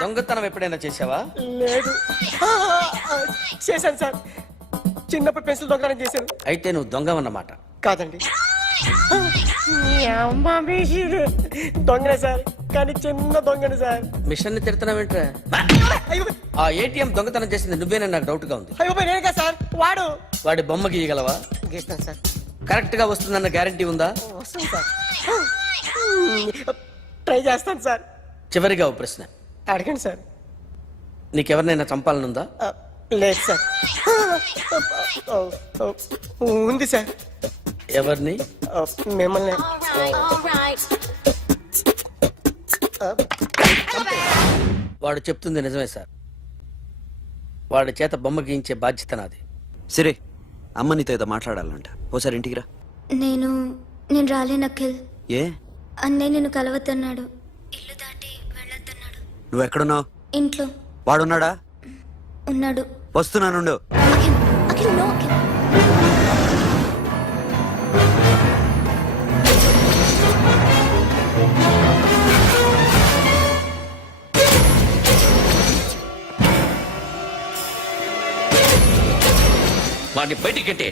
దొంగతనం ఎప్పుడైనా చేసావా? లేదు. చేశాను సార్, చిన్నప్పుడు పెన్సిల్ దొంగతనం చేశాను. అయితే నువ్వు దొంగవన్నమాట. కాదండి, మీ అమ్మ మీషిది. దొంగనే సార్, కానీ చిన్న దొంగని సార్. మిషన్ ని తిడుతున్నావేంట్రా? అయ్యో ఆ ఏటీఎం దొంగతనం చేసింది నువ్వేనని నాకు డౌట్ గా ఉంది. అయ్యో నేను కదా సార్, వాడు. వాడి బొమ్మ గీయగలవా? గీస్తాను సార్. కరెక్ట్ గా వస్తుందన్న గ్యారంటీ ఉందా? వస్తాను సార్, ట్రై చేస్తాను సార్. చివరిగా ఓ ప్రశ్న అడగండి సార్. నీకెవరినైనా చంపాలనుందా? లేదు సార్. ఉంది సార్. ఎవరిని? మిమ్మల్ని. వాడు చెప్తుంది నిజమే సార్. వాడి చేత బొమ్మ గీయించే బాధ్యత నాది. సరే, అమ్మ నీతో ఏదో మాట్లాడాలంట. ఓసారి ఇంటికి రా. నేను రాలేను అఖిల్. ఏ? అన్నయ్య నిన్ను కలవద్దన్నాడు. ఇల్లు దాటి వెళ్ళొద్దన్నాడు. నువ్వు ఎక్కడున్నావు? ఇంట్లో వాడున్నాడా? ఉన్నాడు. వస్తున్నానుండు. అఖిల్, అఖిల్, నో అఖిల్. వాడిని బయటికి గెట్టే.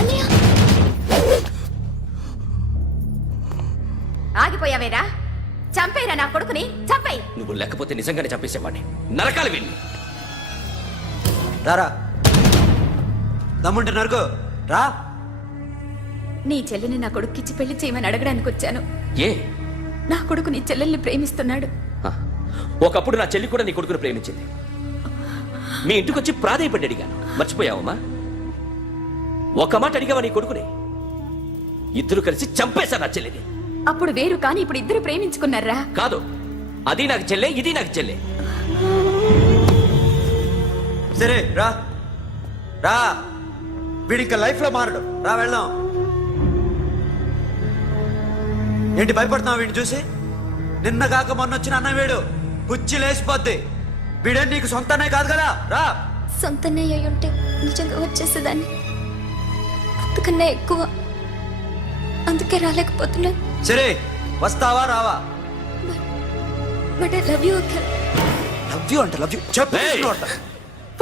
అన్నయ్య, ఆగిపోయావేరా? చంపేరా నా కొడుకుని, చంపేయి. నువ్వు లేకపోతే నిజంగానే చంపేసేవాడిని. నరకాలి వీడిని. రారా, దమ్ముంటే నరుకు రా. నీ చెల్లిని నా కొడుక్కిచ్చి పెళ్లి చేయమని అడగడానికి వచ్చాను. ఏ? నా కొడుకు నీ చెల్లెల్ని ప్రేమిస్తున్నాడు. ఆ, ఒకప్పుడు నా చెల్లి కూడా నీ కొడుకును ప్రేమించింది. మీ ఇంటికి వచ్చి ప్రాధేయపడి అడిగాను. మర్చిపోయావమ్మా? ఒక మాట అడిగావా నీ కొడుకుని? ఇద్దరు కలిసి చంపేశారు నా చెల్లిని. అప్పుడు వేరు, కానీ ఇప్పుడు ఇద్దరు ప్రేమించుకున్నారా? కాదు, అది నాకు చెల్లె, ఇది నాకు చెల్లె. సరే రా రా, వీడి ఇంకా లైఫ్ లో మారడు. రా వెళ్దాం. ఏంటి భయపడుతున్నావు వీడిని చూసి? నిన్న కాక మొన్న వచ్చిన అన్న వీడు పుచ్చి లేసిపోద్ది. వీడే నీకు సొంతనే కాదు కదా. రా. సొంతన్నయ్య అయి ఉంటే నిజంగా వచ్చేసేదాన్ని. అంతకన్నా ఎక్కువ. అందుకే రాలేకపోతున్నా. సరే, వస్తావా రావా? But I love you Akhil. Love you అంటే లవ్ యూ చెప్పు.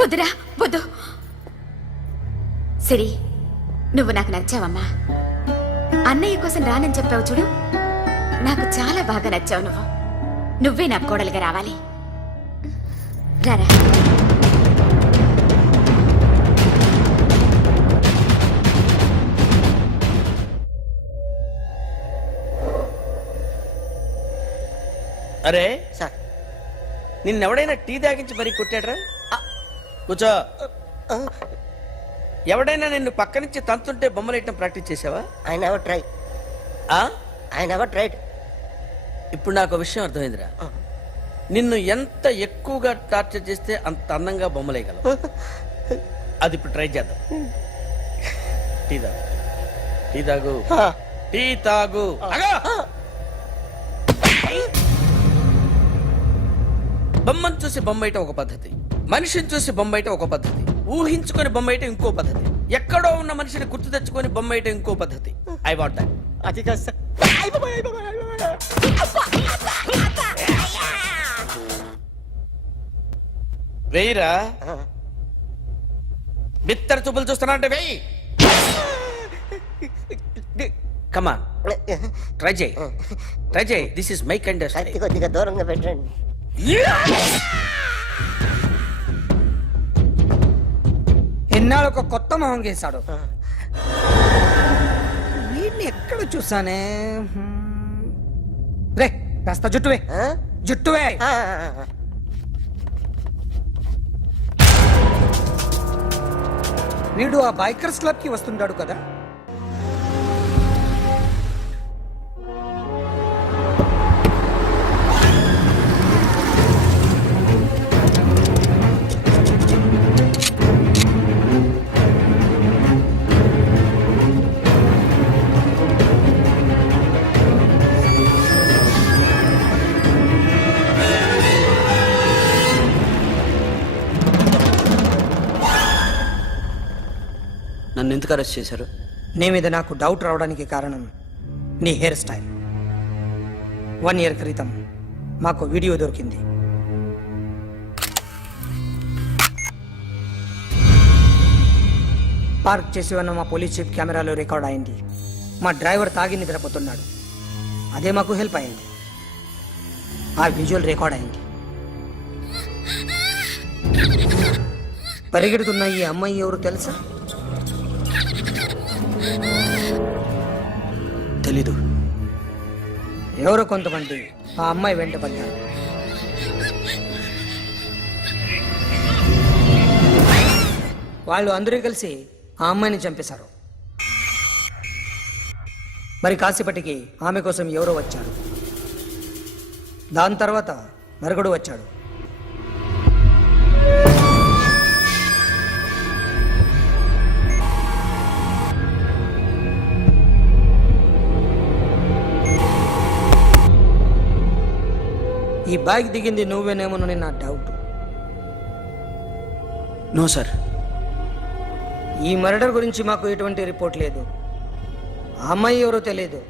వద్దురా, వద్దు. సిరి, నువ్వు నాకు నచ్చావమ్మా. అన్నయ్య కోసం రానని చెప్పావు చూడు, నాకు చాలా బాగా నచ్చావు నువ్వు. నువ్వే నా కోడలుగా రావాలి. రారా. అరే సార్, నిన్నెవడైనా టీ తాగించి మరీ కొట్టాడ్రా? కూర్చో. ఎవడైనా నిన్ను పక్క నుంచి తంతుంటే బొమ్మలేయటం ప్రాక్టీస్ చేసావా? I never try. I never tried. ఇప్పుడు నాకు విషయం అర్థమైందిరా. నిన్ను ఎంత ఎక్కువగా టార్చర్ చేస్తే అంత అందంగా బొమ్మలేయగలవు. అది ఇప్పుడు ట్రై చేద్దాం. టీ తాగు, టీ తాగు, టీ తాగు. బొమ్మను చూసి బొమ్మేయటం ఒక పద్ధతి, మనిషిని చూసి బొమ్మేయటం ఒక పద్ధతి, ఊహించుకొని బొమ్మేయటం ఇంకో పద్ధతి, ఎక్కడో ఉన్న మనిషిని గుర్తు తెచ్చుకొని బొమ్మేయటం ఇంకో పద్ధతి. I want that. అది కాదు సార్. వెయ్యిరా. బిత్తర చూపులు చూస్తున్నా అంటే వెయ్యి. కమాన్, ట్రై చేయి, ట్రై చేయి. This is my kind of style. కొద్దిగా దూరంగా పెట్టండి. ఎన్నాళ్ళు ఒక కొత్త మొహం గీశాడు. వీడిని ఎక్కడ చూసానే? రే, కాస్త జుట్టువే, జుట్టువే. వీడు ఆ బైకర్స్ క్లబ్ కి వస్తుంటాడు కదా. నన్ను ఎందుకు అరెస్ట్ చేశారు? నీ మీద నాకు డౌట్ రావడానికి కారణం నీ హెయిర్ స్టైల్. 1 year క్రితం మాకు వీడియో దొరికింది. పార్క్ చేసి ఉన్న మా పోలీస్ జీప్ కెమెరాలో రికార్డ్ అయింది. మా డ్రైవర్ తాగి నిద్రపోతున్నాడు. అదే మాకు హెల్ప్ అయింది. ఆ విజువల్ రికార్డ్ అయింది. పరిగెడుతున్న ఈ అమ్మాయి ఎవరు తెలుసా? తెలీదు. ఎవరో కొంతమంది ఆ అమ్మాయి వెంట పడ్డారు. వాళ్ళు అందరూ కలిసి ఆ అమ్మాయిని చంపేశారు. మరి కాసేపటికి ఆమె కోసం ఎవరో వచ్చారు. దాని తర్వాత మరొకడు వచ్చాడు. ఈ బైక్ దిగింది నువ్వేనేమోనని నా డౌట్. No sir. ఈ మర్డర్ గురించి మాకు ఎటువంటి రిపోర్ట్ లేదు. ఆ అమ్మాయి ఎవరో తెలియదు.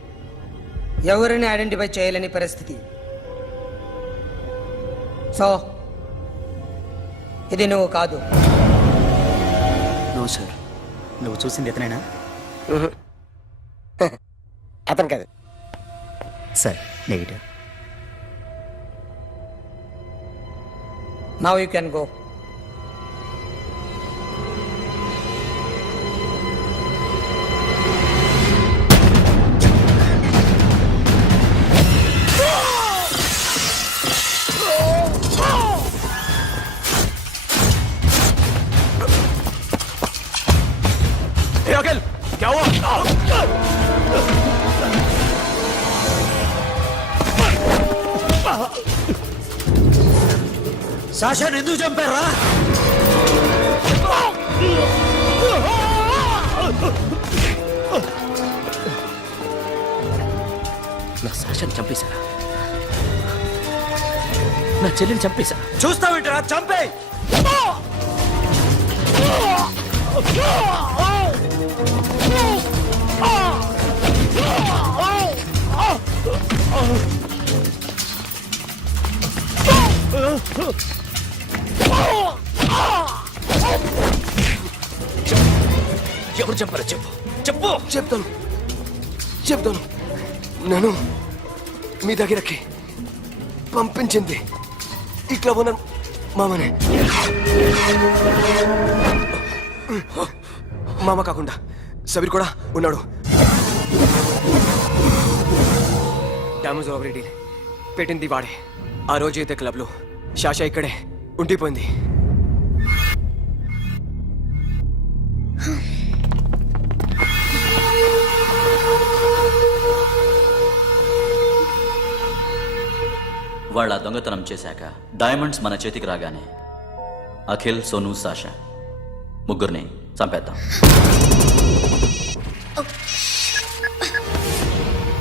ఎవరిని ఐడెంటిఫై చేయలేని పరిస్థితి. సో ఇది నువ్వు కాదు. No sir. నువ్వు చూసింది ఇతనేనా? అతను కాదు సార్. Negative. Now you can go. సాషాని ఎందుకు చంపారా? నా సాషాన్ని చంపేశారా? నా చెల్లిని చంపేశారా? చూస్తావేంట్రా? చంపే. ఎవరు చంపారో చెప్పు. చెప్పు. చెప్తాను. నేను మీ దగ్గరకి పంపించింది ఇట్లా ఉన్న మామనే. మామ కాకుండా సబీర్ కూడా ఉన్నాడు. డ్యామేజ్ ఓవర్ పెట్టింది వాడే. ఆ రోజు అయితే క్లబ్లో శాషా ఇక్కడే ఉండిపోయింది. వాళ్ళ దొంగతనం చేశాక డైమండ్స్ మన చేతికి రాగానే అఖిల్, సోను, సాషా ముగ్గురిని చంపేద్దాం.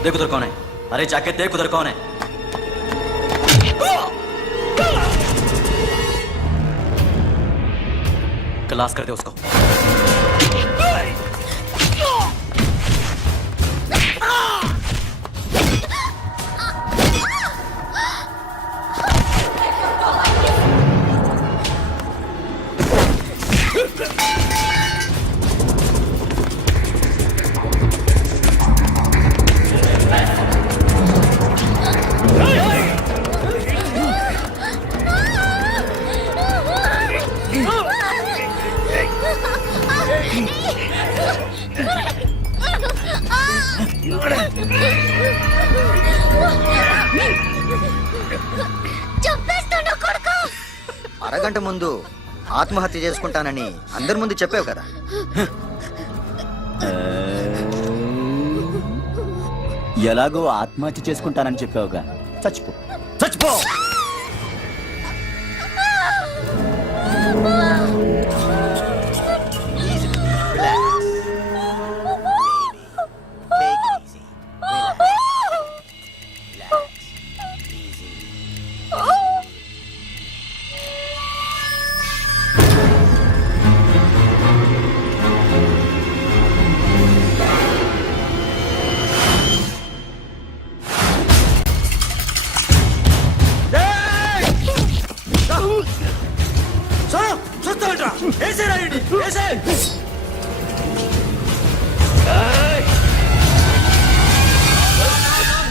देख उधर कौन है? अरे जाके देख उधर कौन है? क्लास कर दे उसको. అరగంట ముందు ఆత్మహత్య చేసుకుంటానని అందరి ముందు చెప్పావు కదా. ఎలాగో ఆత్మహత్య చేసుకుంటానని చెప్పావుగా, చచ్చిపో చచ్చిపో.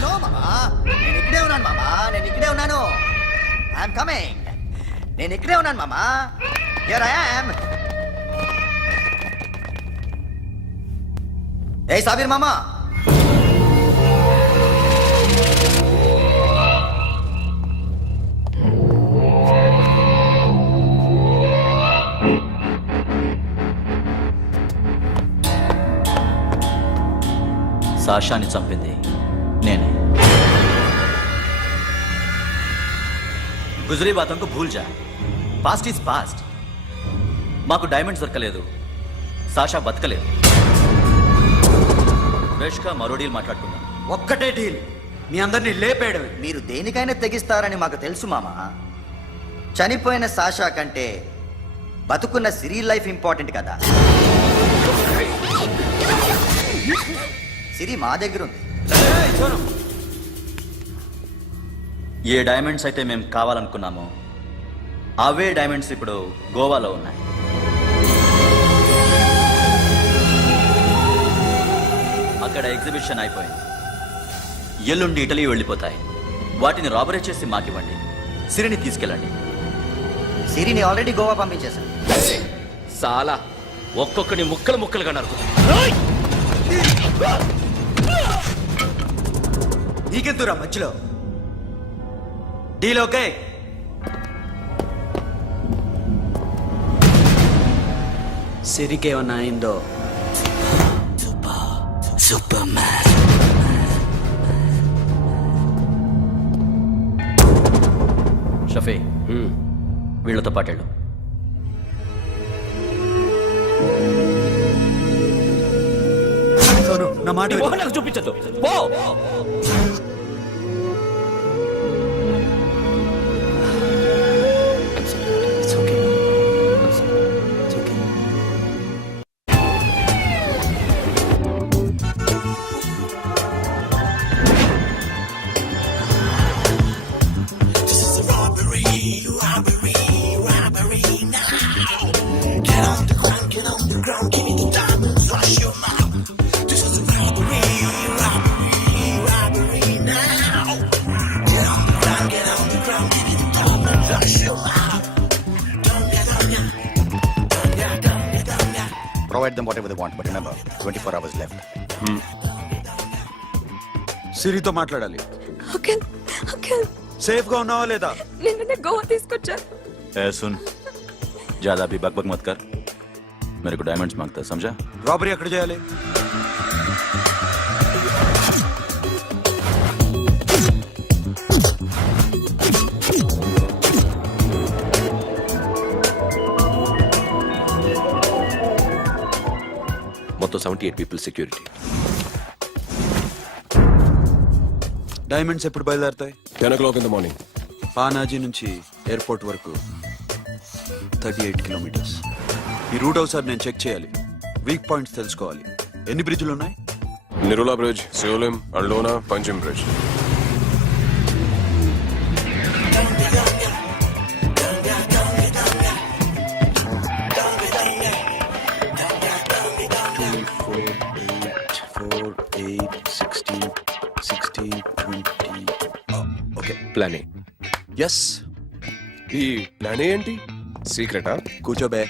No, మామా, నేను ఇక్కడే ఉన్నాను మామా, నేను ఇక్కడే ఉన్నాను. I'm coming. నేను ఇక్కడే ఉన్నాను మామా. Here I am. ఏ సాబీర్ మామా, సాషాని చంపింది నేనే. గుజరీ బాతంకు భూల్ జా, పాస్ట్ ఈజ్ పాస్ట్. మాకు డైమండ్స్ దొరకలేదు, సాషా బతకలేదు. రేష్కా మరో డీల్ మాట్లాడుకుందాం. ఒక్కటే డీల్, మీ అందరినీ లేపేయడం. మీరు దేనికైనా తెగిస్తారని మాకు తెలుసు మామా. చనిపోయిన సాషా కంటే బతుకున్న సిరి లైఫ్ ఇంపార్టెంట్ కదా. సిరి మా దగ్గర ఉంది. ఏ డైమండ్స్ అయితే మేము కావాలనుకున్నామో అవే డైమండ్స్ ఇప్పుడు గోవాలో ఉన్నాయి. అక్కడ ఎగ్జిబిషన్ అయిపోయింది. ఎల్లుండి ఇటలీ వెళ్ళిపోతాయి. వాటిని రాబరీ చేసి మాకివ్వండి. సిరిని తీసుకెళ్ళండి. సిరిని ఆల్రెడీ గోవా పంపించేశాను. సాలా ఒక్కొక్కని ముక్కలు ముక్కలుగా నరుకు. నీకెందురా మధ్యలో? Deal okay? సిరికేమన్నా అయిందో సూపర్ మ్యాన్. షఫీ, వీళ్ళతో పాటేళ్ళు. నా మాట విను. నాకు చూపించద్దు. పో. It's okay. It's okay. Provide them whatever they want, but remember, 24 hours left. సిరితో మాట్లాడాలి. అఖిల్, అఖిల్, సేఫ్ గా ఉన్నావా లేదా? నిన్న గోవా తీసుకొచ్చాను. ए सुन, ज्यादा भी बकबक मत कर. मेरे को डायमंड्स मांगता है, समझा? రాబరీ ఎక్కడ చేయాలి? మొత్తం 78 పీపుల్ సెక్యూరిటీ. డైమండ్స్ ఎప్పుడు బయలుదేరుతాయి? 10 o'clock in the morning. Panaji నుంచి ఎయిర్పోర్ట్ వరకు 38 కిలోమీటర్స్. ఈ రూట్ ఒకసారి నేను చెక్ చేయాలి. వీక్ పాయింట్స్ తెలుసుకోవాలి. ఎన్ని బ్రిడ్జ్లు ఉన్నాయి? Nirula Bridge, Seolim, Aldona, Panjim Bridge. Okay, plan A. Yes. ఈ ప్లాన్ ఏంటి? సీక్రెటా? కూర్చోబే.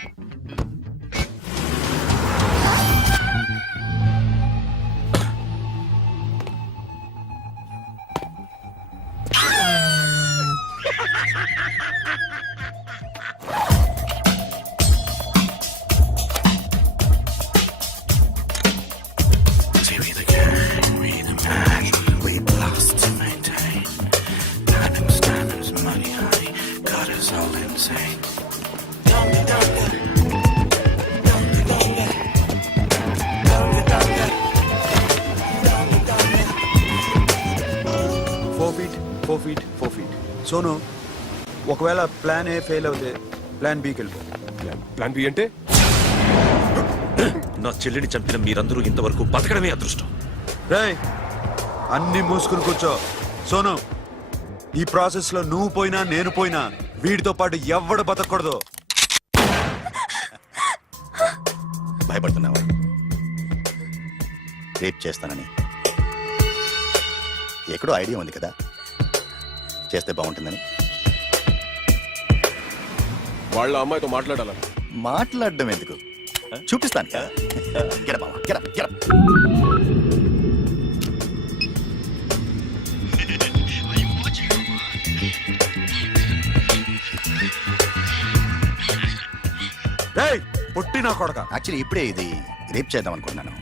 సోను ఒకవేళ ప్లాన్ ఏ ఫెయిల్ అవుతే ప్లాన్ బికి వెళ్ళిపో. ప్లాన్ బి అంటే నా చెల్లిని చంపిన మీరందరూ ఇంతవరకు బతకడమే అదృష్టం. రేయ్ అన్ని మూసుకుని కూర్చో. సోను ఈ ప్రాసెస్ లో నువ్వు పోయినా నేను పోయినా వీడితో పాటు ఎవడు బతకూడదు. భయపడుతున్నావా రేప్ చేస్తానని? ఎక్కడో ఐడియా ఉంది కదా చేస్తే బాగుంటుందని. వాళ్ళ అమ్మాయితో మాట్లాడాలని. మాట్లాడడం ఎందుకు, చూపిస్తాను కదా. Get up, మామ, get up, get up. రేయ్ పొట్టి నా కొడక. యాక్చువల్లీ ఇప్పుడే ఇది రేప్ చేద్దాం అనుకున్నాను,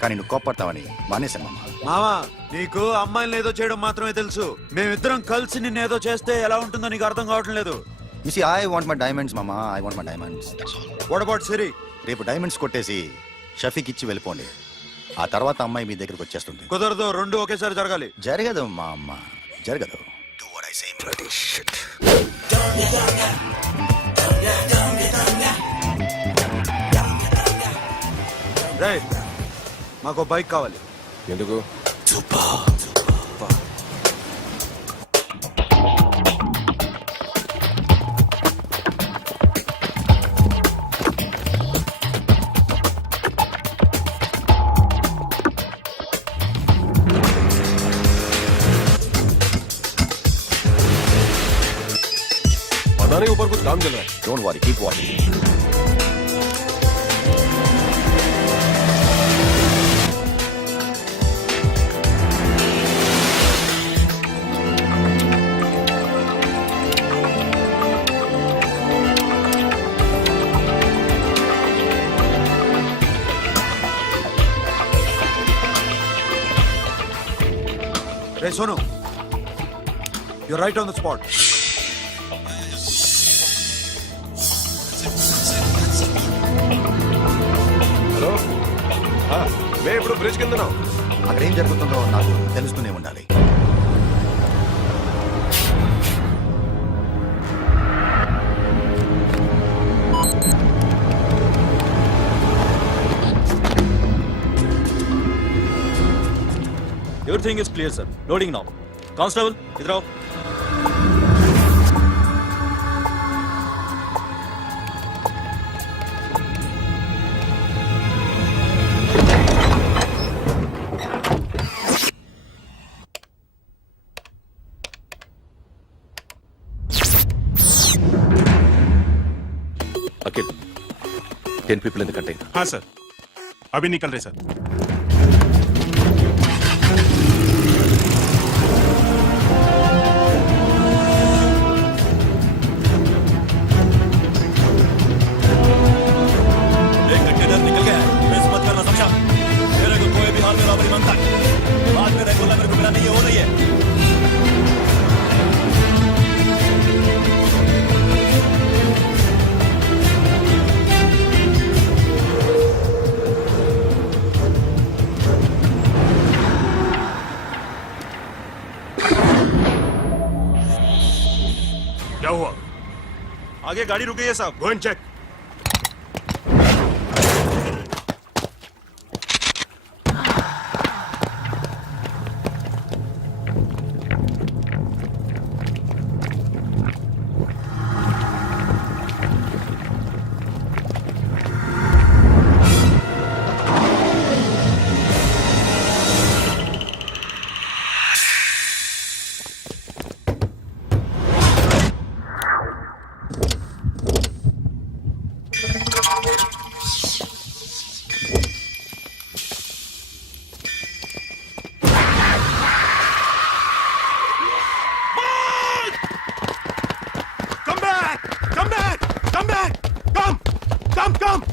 కానీ నువ్వు కోప్పడతావని మానేశాను మామ. మావా నీకు అమ్మాయిలను ఏదో చేయడం మాత్రమే తెలుసు. మేమిద్దరం కలిసి నిన్ను ఏదో చేస్తే ఎలా ఉంటుందో నీకు అర్థం కావటం లేదు. You see, I want my diamonds, mama. I want my diamonds. What about Siri? రేపు డైమండ్స్ కొట్టేసి షఫీక్ ఇచ్చి వెళ్ళిపోండి. ఆ తర్వాత అమ్మాయి మీ దగ్గరికి వచ్చేస్తుంది. కుదరదు, రెండు ఒకేసారి జరగాలి. జరగదు మా అమ్మ, జరగదు. Do what I say. Bloody shit. రేయ్ మాకు బైక్ కావాలి. ఎందుకు? पता नहीं ऊपर कुछ काम चल रहा है. Don't worry, keep watching. Ray Sonu, you right on the spot. Hello, మేము ఇప్పుడు బ్రిడ్జ్ కింద ఉన్నాం. అక్కడ ఏం జరుగుతుందో నాకు తెలుస్తూనే ఉండాలి. Everything is clear, sir. Loading now. Constable, इधर आओ. Akhil, 10 people in the container. हाँ सर, अभी निकल रहे सर. क्या हुआ? आगे गाड़ी रुक गई है साहब. Go and check.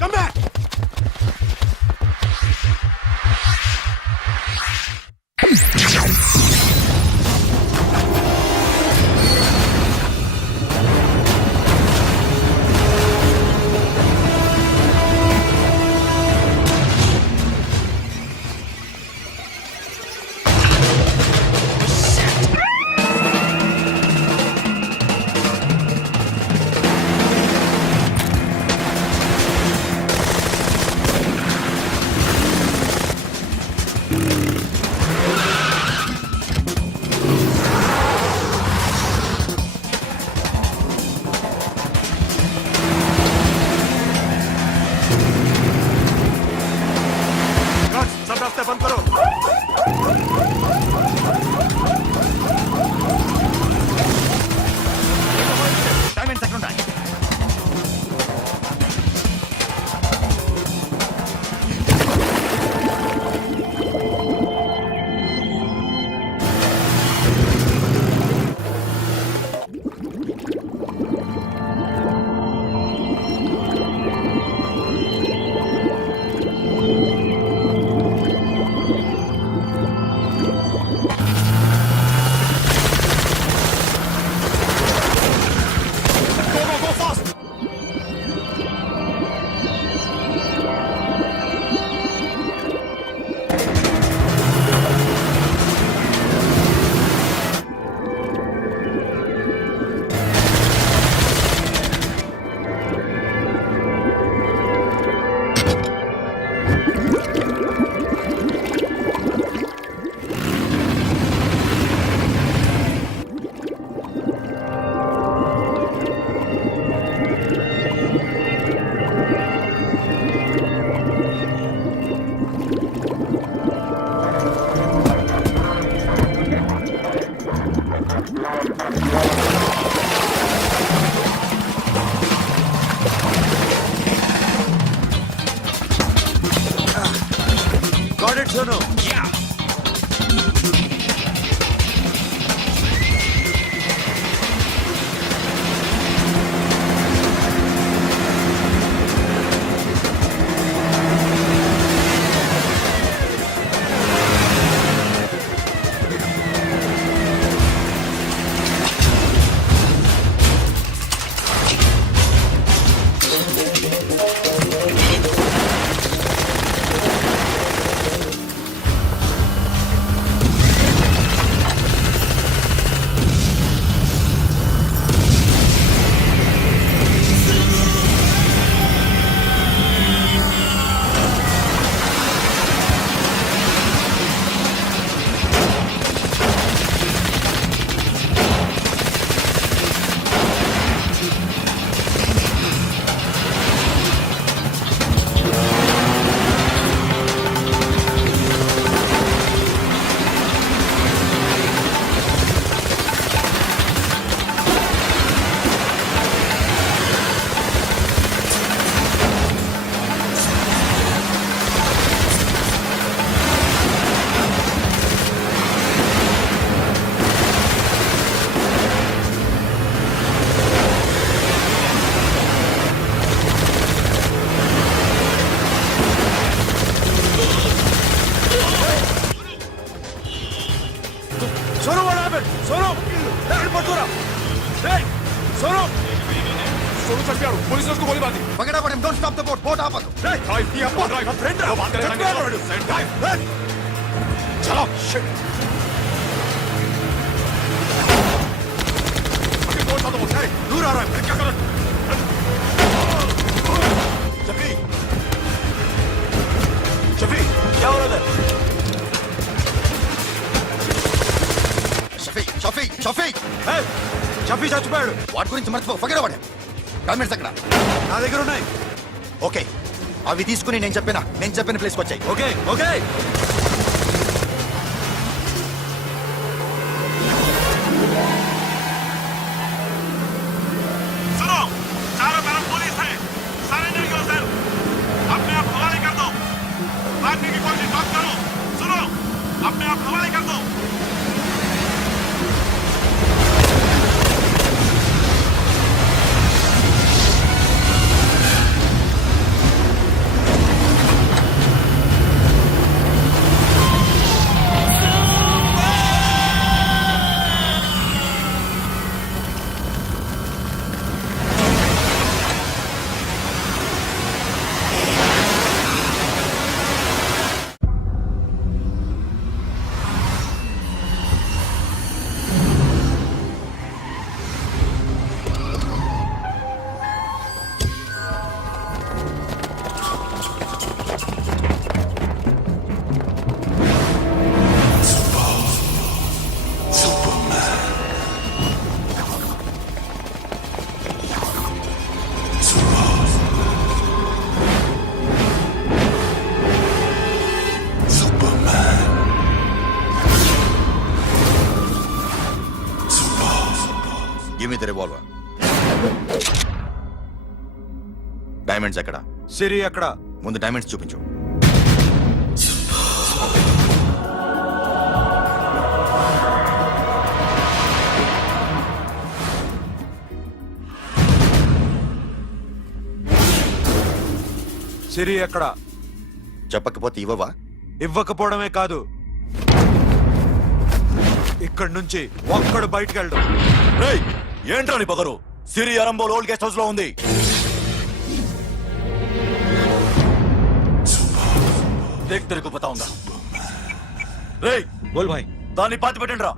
Come back! Diamonds ఎక్కడ ఉన్నాయి? Got it, Sonu. Sonu, what happened? Sonu! Hey, Patura! Hey! Sonu! Sonu చంపాడు. పోలీసులకు గోలీ బాది. Forget about him. Don't stop the boat. Boat ఆపదు. Hey, drive. ఈ అప్ప drive. నా friend రా. చంపాడు. Hey! చలో. Shit. అక్కడ boat ఆపదు. Hey, దూర రా. ఎక్కడ కర. షఫీ. షఫీ, क्या हो रहा है? షఫీ షఫీ చచ్చిపోయాడు. వాటి గురించి మర్చిపో. ఫగడ వాడే డైమండ్స్ అక్కడ నా దగ్గర ఉన్నాయి. ఓకే, అవి తీసుకుని నేను చెప్పిన ప్లేస్కి వచ్చాయి. Okay okay. सुनो, चारों तरफ पुलिस है. Surrender yourself. अपने आप हवाले कर दो. भागने की कोशिश मत करो. सुनो, अपने आप हवाले कर दो. Give me the revolver. Diamonds ఎక్కడ? సిరి ఎక్కడ? ముందు డైమండ్స్ చూపించు. సిరి ఎక్కడ? చెప్పకపోతే ఇవ్వవా? ఇవ్వకపోవడమే కాదు, ఇక్కడి నుంచి ఒక్కడు బయటకు వెళ్ళడం. రేయ్, ఏంట్రా నీ పొగరు? సిరి అరంబోల్ ఓల్డ్ గెస్ట్ హౌస్ లో ఉంది. దేక్ తెరకు బతాਉਂగా. రేయ్ बोल भाई. దాన్ని పాతి పెట్టండి రా.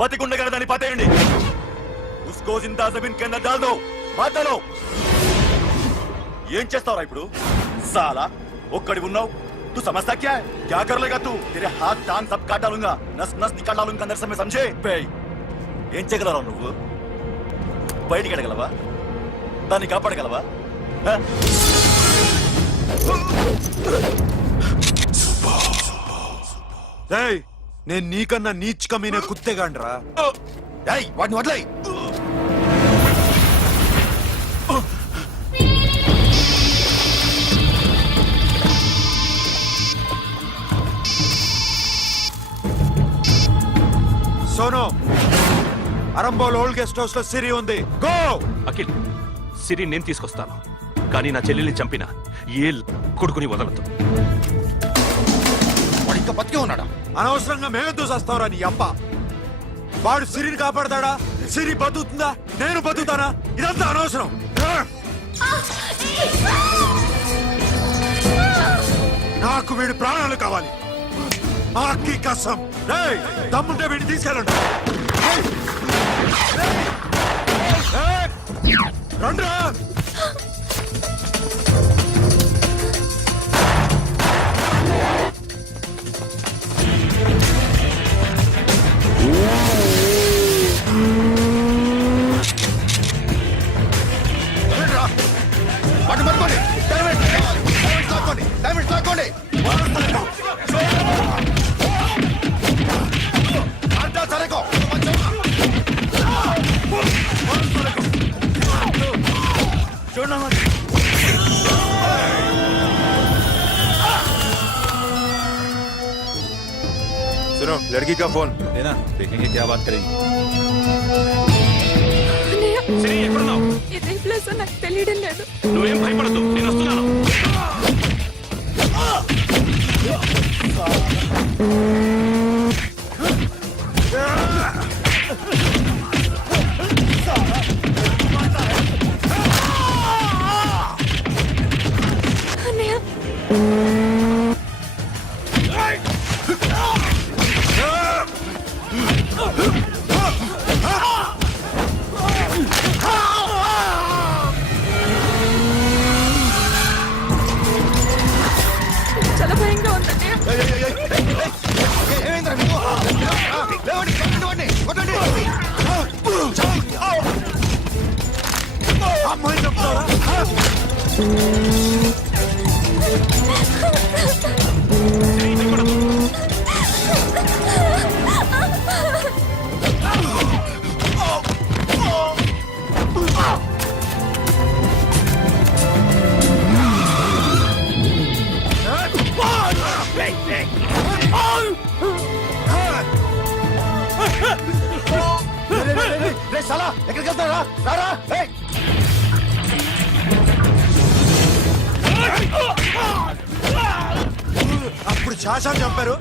బతికుండగానే దాన్ని పాతేయండి. ఉస్కో జిందా జమీన్ కింద డాల్ దో. మాటలో ఏం చేస్తావురా ఇప్పుడు? సాలా ఒక్కడి ఉన్నావు. तू समझता क्या है? क्या कर लेगा तू? तेरे हाथ टांग सब काट डालूंगा, नस नस निकाल डालूंगा अंदर से, मैं समझे? ఏం చేయగలరా నువ్వు? బయటికి ఎడగలవా? దాన్ని కాపాడగలవా? నేను నీకన్నా నీచకమైన కుత్తేగాండ్రా. వాటిని వదిలేయ్. Sonu, Arambol old guest house లో సిరి ఉంది. గో. అఖిల్, సిరి నేను తీసుకొస్తాను, కానీ నా చెల్లెల్ని చంపిన ఏ కొడుకుని వదలదు. వాడు ఇంకా బతికే ఉన్నాడా? అనవసరంగా మేమెందుకు చేస్తావురా నీ అప్ప? వాడు సిరిని కాపాడతాడా? సిరి బతుకుతుందా? నేను బతుకుతానా? ఇదంతా అనవసరం. నాకు వీడి ప్రాణాలు కావాలి. ఆకి కసం. దమ్ముంటే వీడిని తీసుకెళ్ళండి. రండ్రా. వాటిని పట్టుకోండి. డైమండ్స్ లాక్కోండి. सुनो, लड़की का फोन लेना, देखेंगे क्या बात करेंगे. ఇదే ప్లేస్ నాకు తెలియడం లేదు. నువ్వేం భయపడద్దు, నేను వస్తున్నాను. చాలా భయంగా ఉందండి. ఏమైందిరా మీకు? లేవండి, కొట్టండి, కొట్టండి. అమ్మాయి చెప్తారా? సాలా ఎక్కడికి వెళ్తారా? రారా. అప్పుడు శాసనం చంపారు,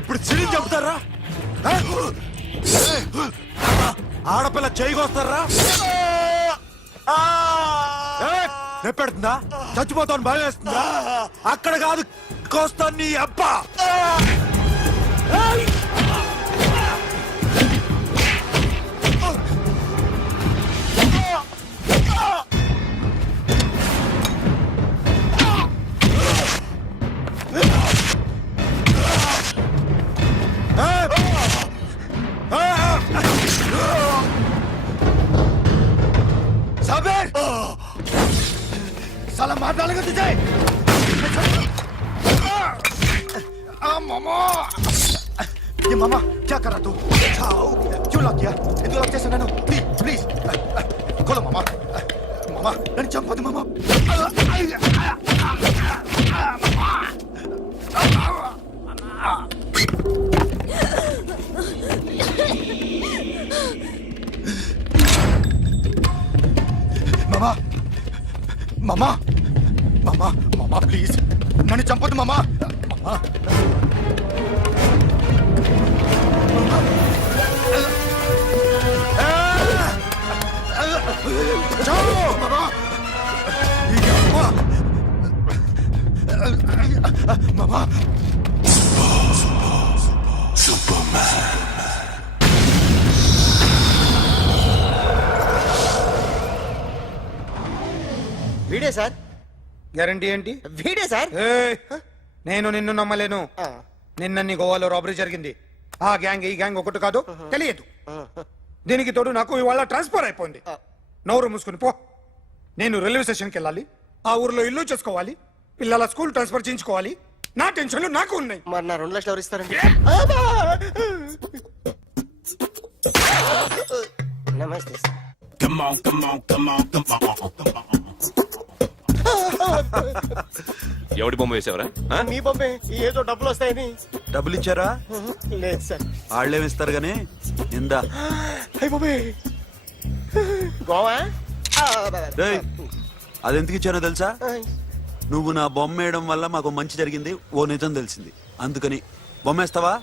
ఇప్పుడు సిరిని చంపుతారా? ఆడపిల్ల చేయకొస్తారా? నెప్పెడుతుందా? చచ్చిపోతాను భయం వేస్తుందా? అక్కడ కాదు, కోస్తాను నీ అబ్బా. साबिर, साला मार डालेगा तुझे. मामा ये मामा क्या कर रहा तू जाओ क्यों लॉक किया ఎందుకు లాక్ చేశాను నేను ప్లీజ్ खोलो मामा मामा నన్ను చంపదు మామా మామా మామా మామా మామా ప్లీజ్ నన్ను చంపదు మామా మామా మామా వీడే సార్ గ్యారంటీ ఏంటి? వీడే సార్ నేను నిన్ను నమ్మలేను. నిన్న నీ గోవాలో రాబరీ జరిగింది. ఆ గ్యాంగ్ ఈ గ్యాంగ్ ఒకటి కాదు, తెలియదు. దీనికి తోడు నాకు ఇవాళ ట్రాన్స్ఫర్ అయిపోయింది. నోరు మూసుకుని పో. నేను రైల్వే స్టేషన్కి వెళ్ళాలి, ఆ ఊర్లో ఇల్లు చేసుకోవాలి, పిల్లల స్కూల్ ట్రాన్స్ఫర్ చేయించుకోవాలి. నా టెన్షన్లు నాకు ఉన్నాయి. మరి నా 2 లక్షలు ఎవరు ఇస్తారండి? నమస్తే సార్. ఎవడి బొమ్మ వేసావరా మీ బొమ్మే ఏదో డబ్బులు వస్తాయని. డబ్బులు ఇచ్చారా? లేదు సార్. వాళ్ళేమి ఇస్తారు గానీ ఇందా. అయ్య బొమ్మే గోవా. డేయ్, అది ఎందుకు ఇచ్చానో తెలుసా? నువ్వు నా బొమ్మ వేయడం వల్ల మాకు మంచి జరిగింది, ఓ నిజం తెలిసింది. అందుకని బొమ్మేస్తావా?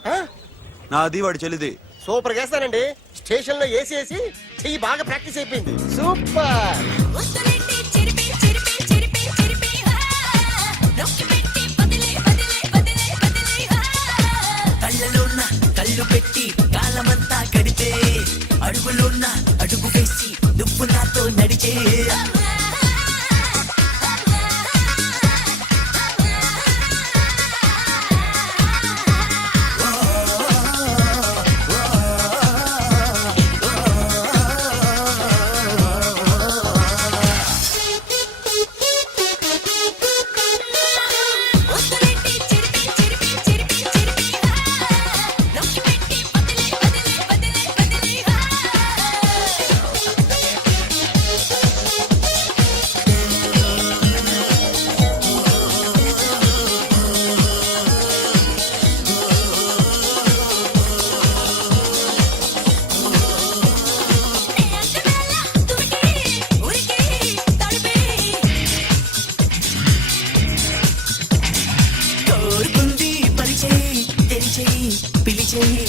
నాది వాడి చెల్లిది. సూపర్ వేస్తానండి. స్టేషన్ లో ఏసీ చెయ్యి బాగా ప్రాక్టీస్ అయిపోయింది. సూపర్. కళ్ళు పెట్టి కాలమంతా గడిపే అడుగులోన్న అడుగు వేసి నువ్వు నాతో నడిచే పిలిచేయి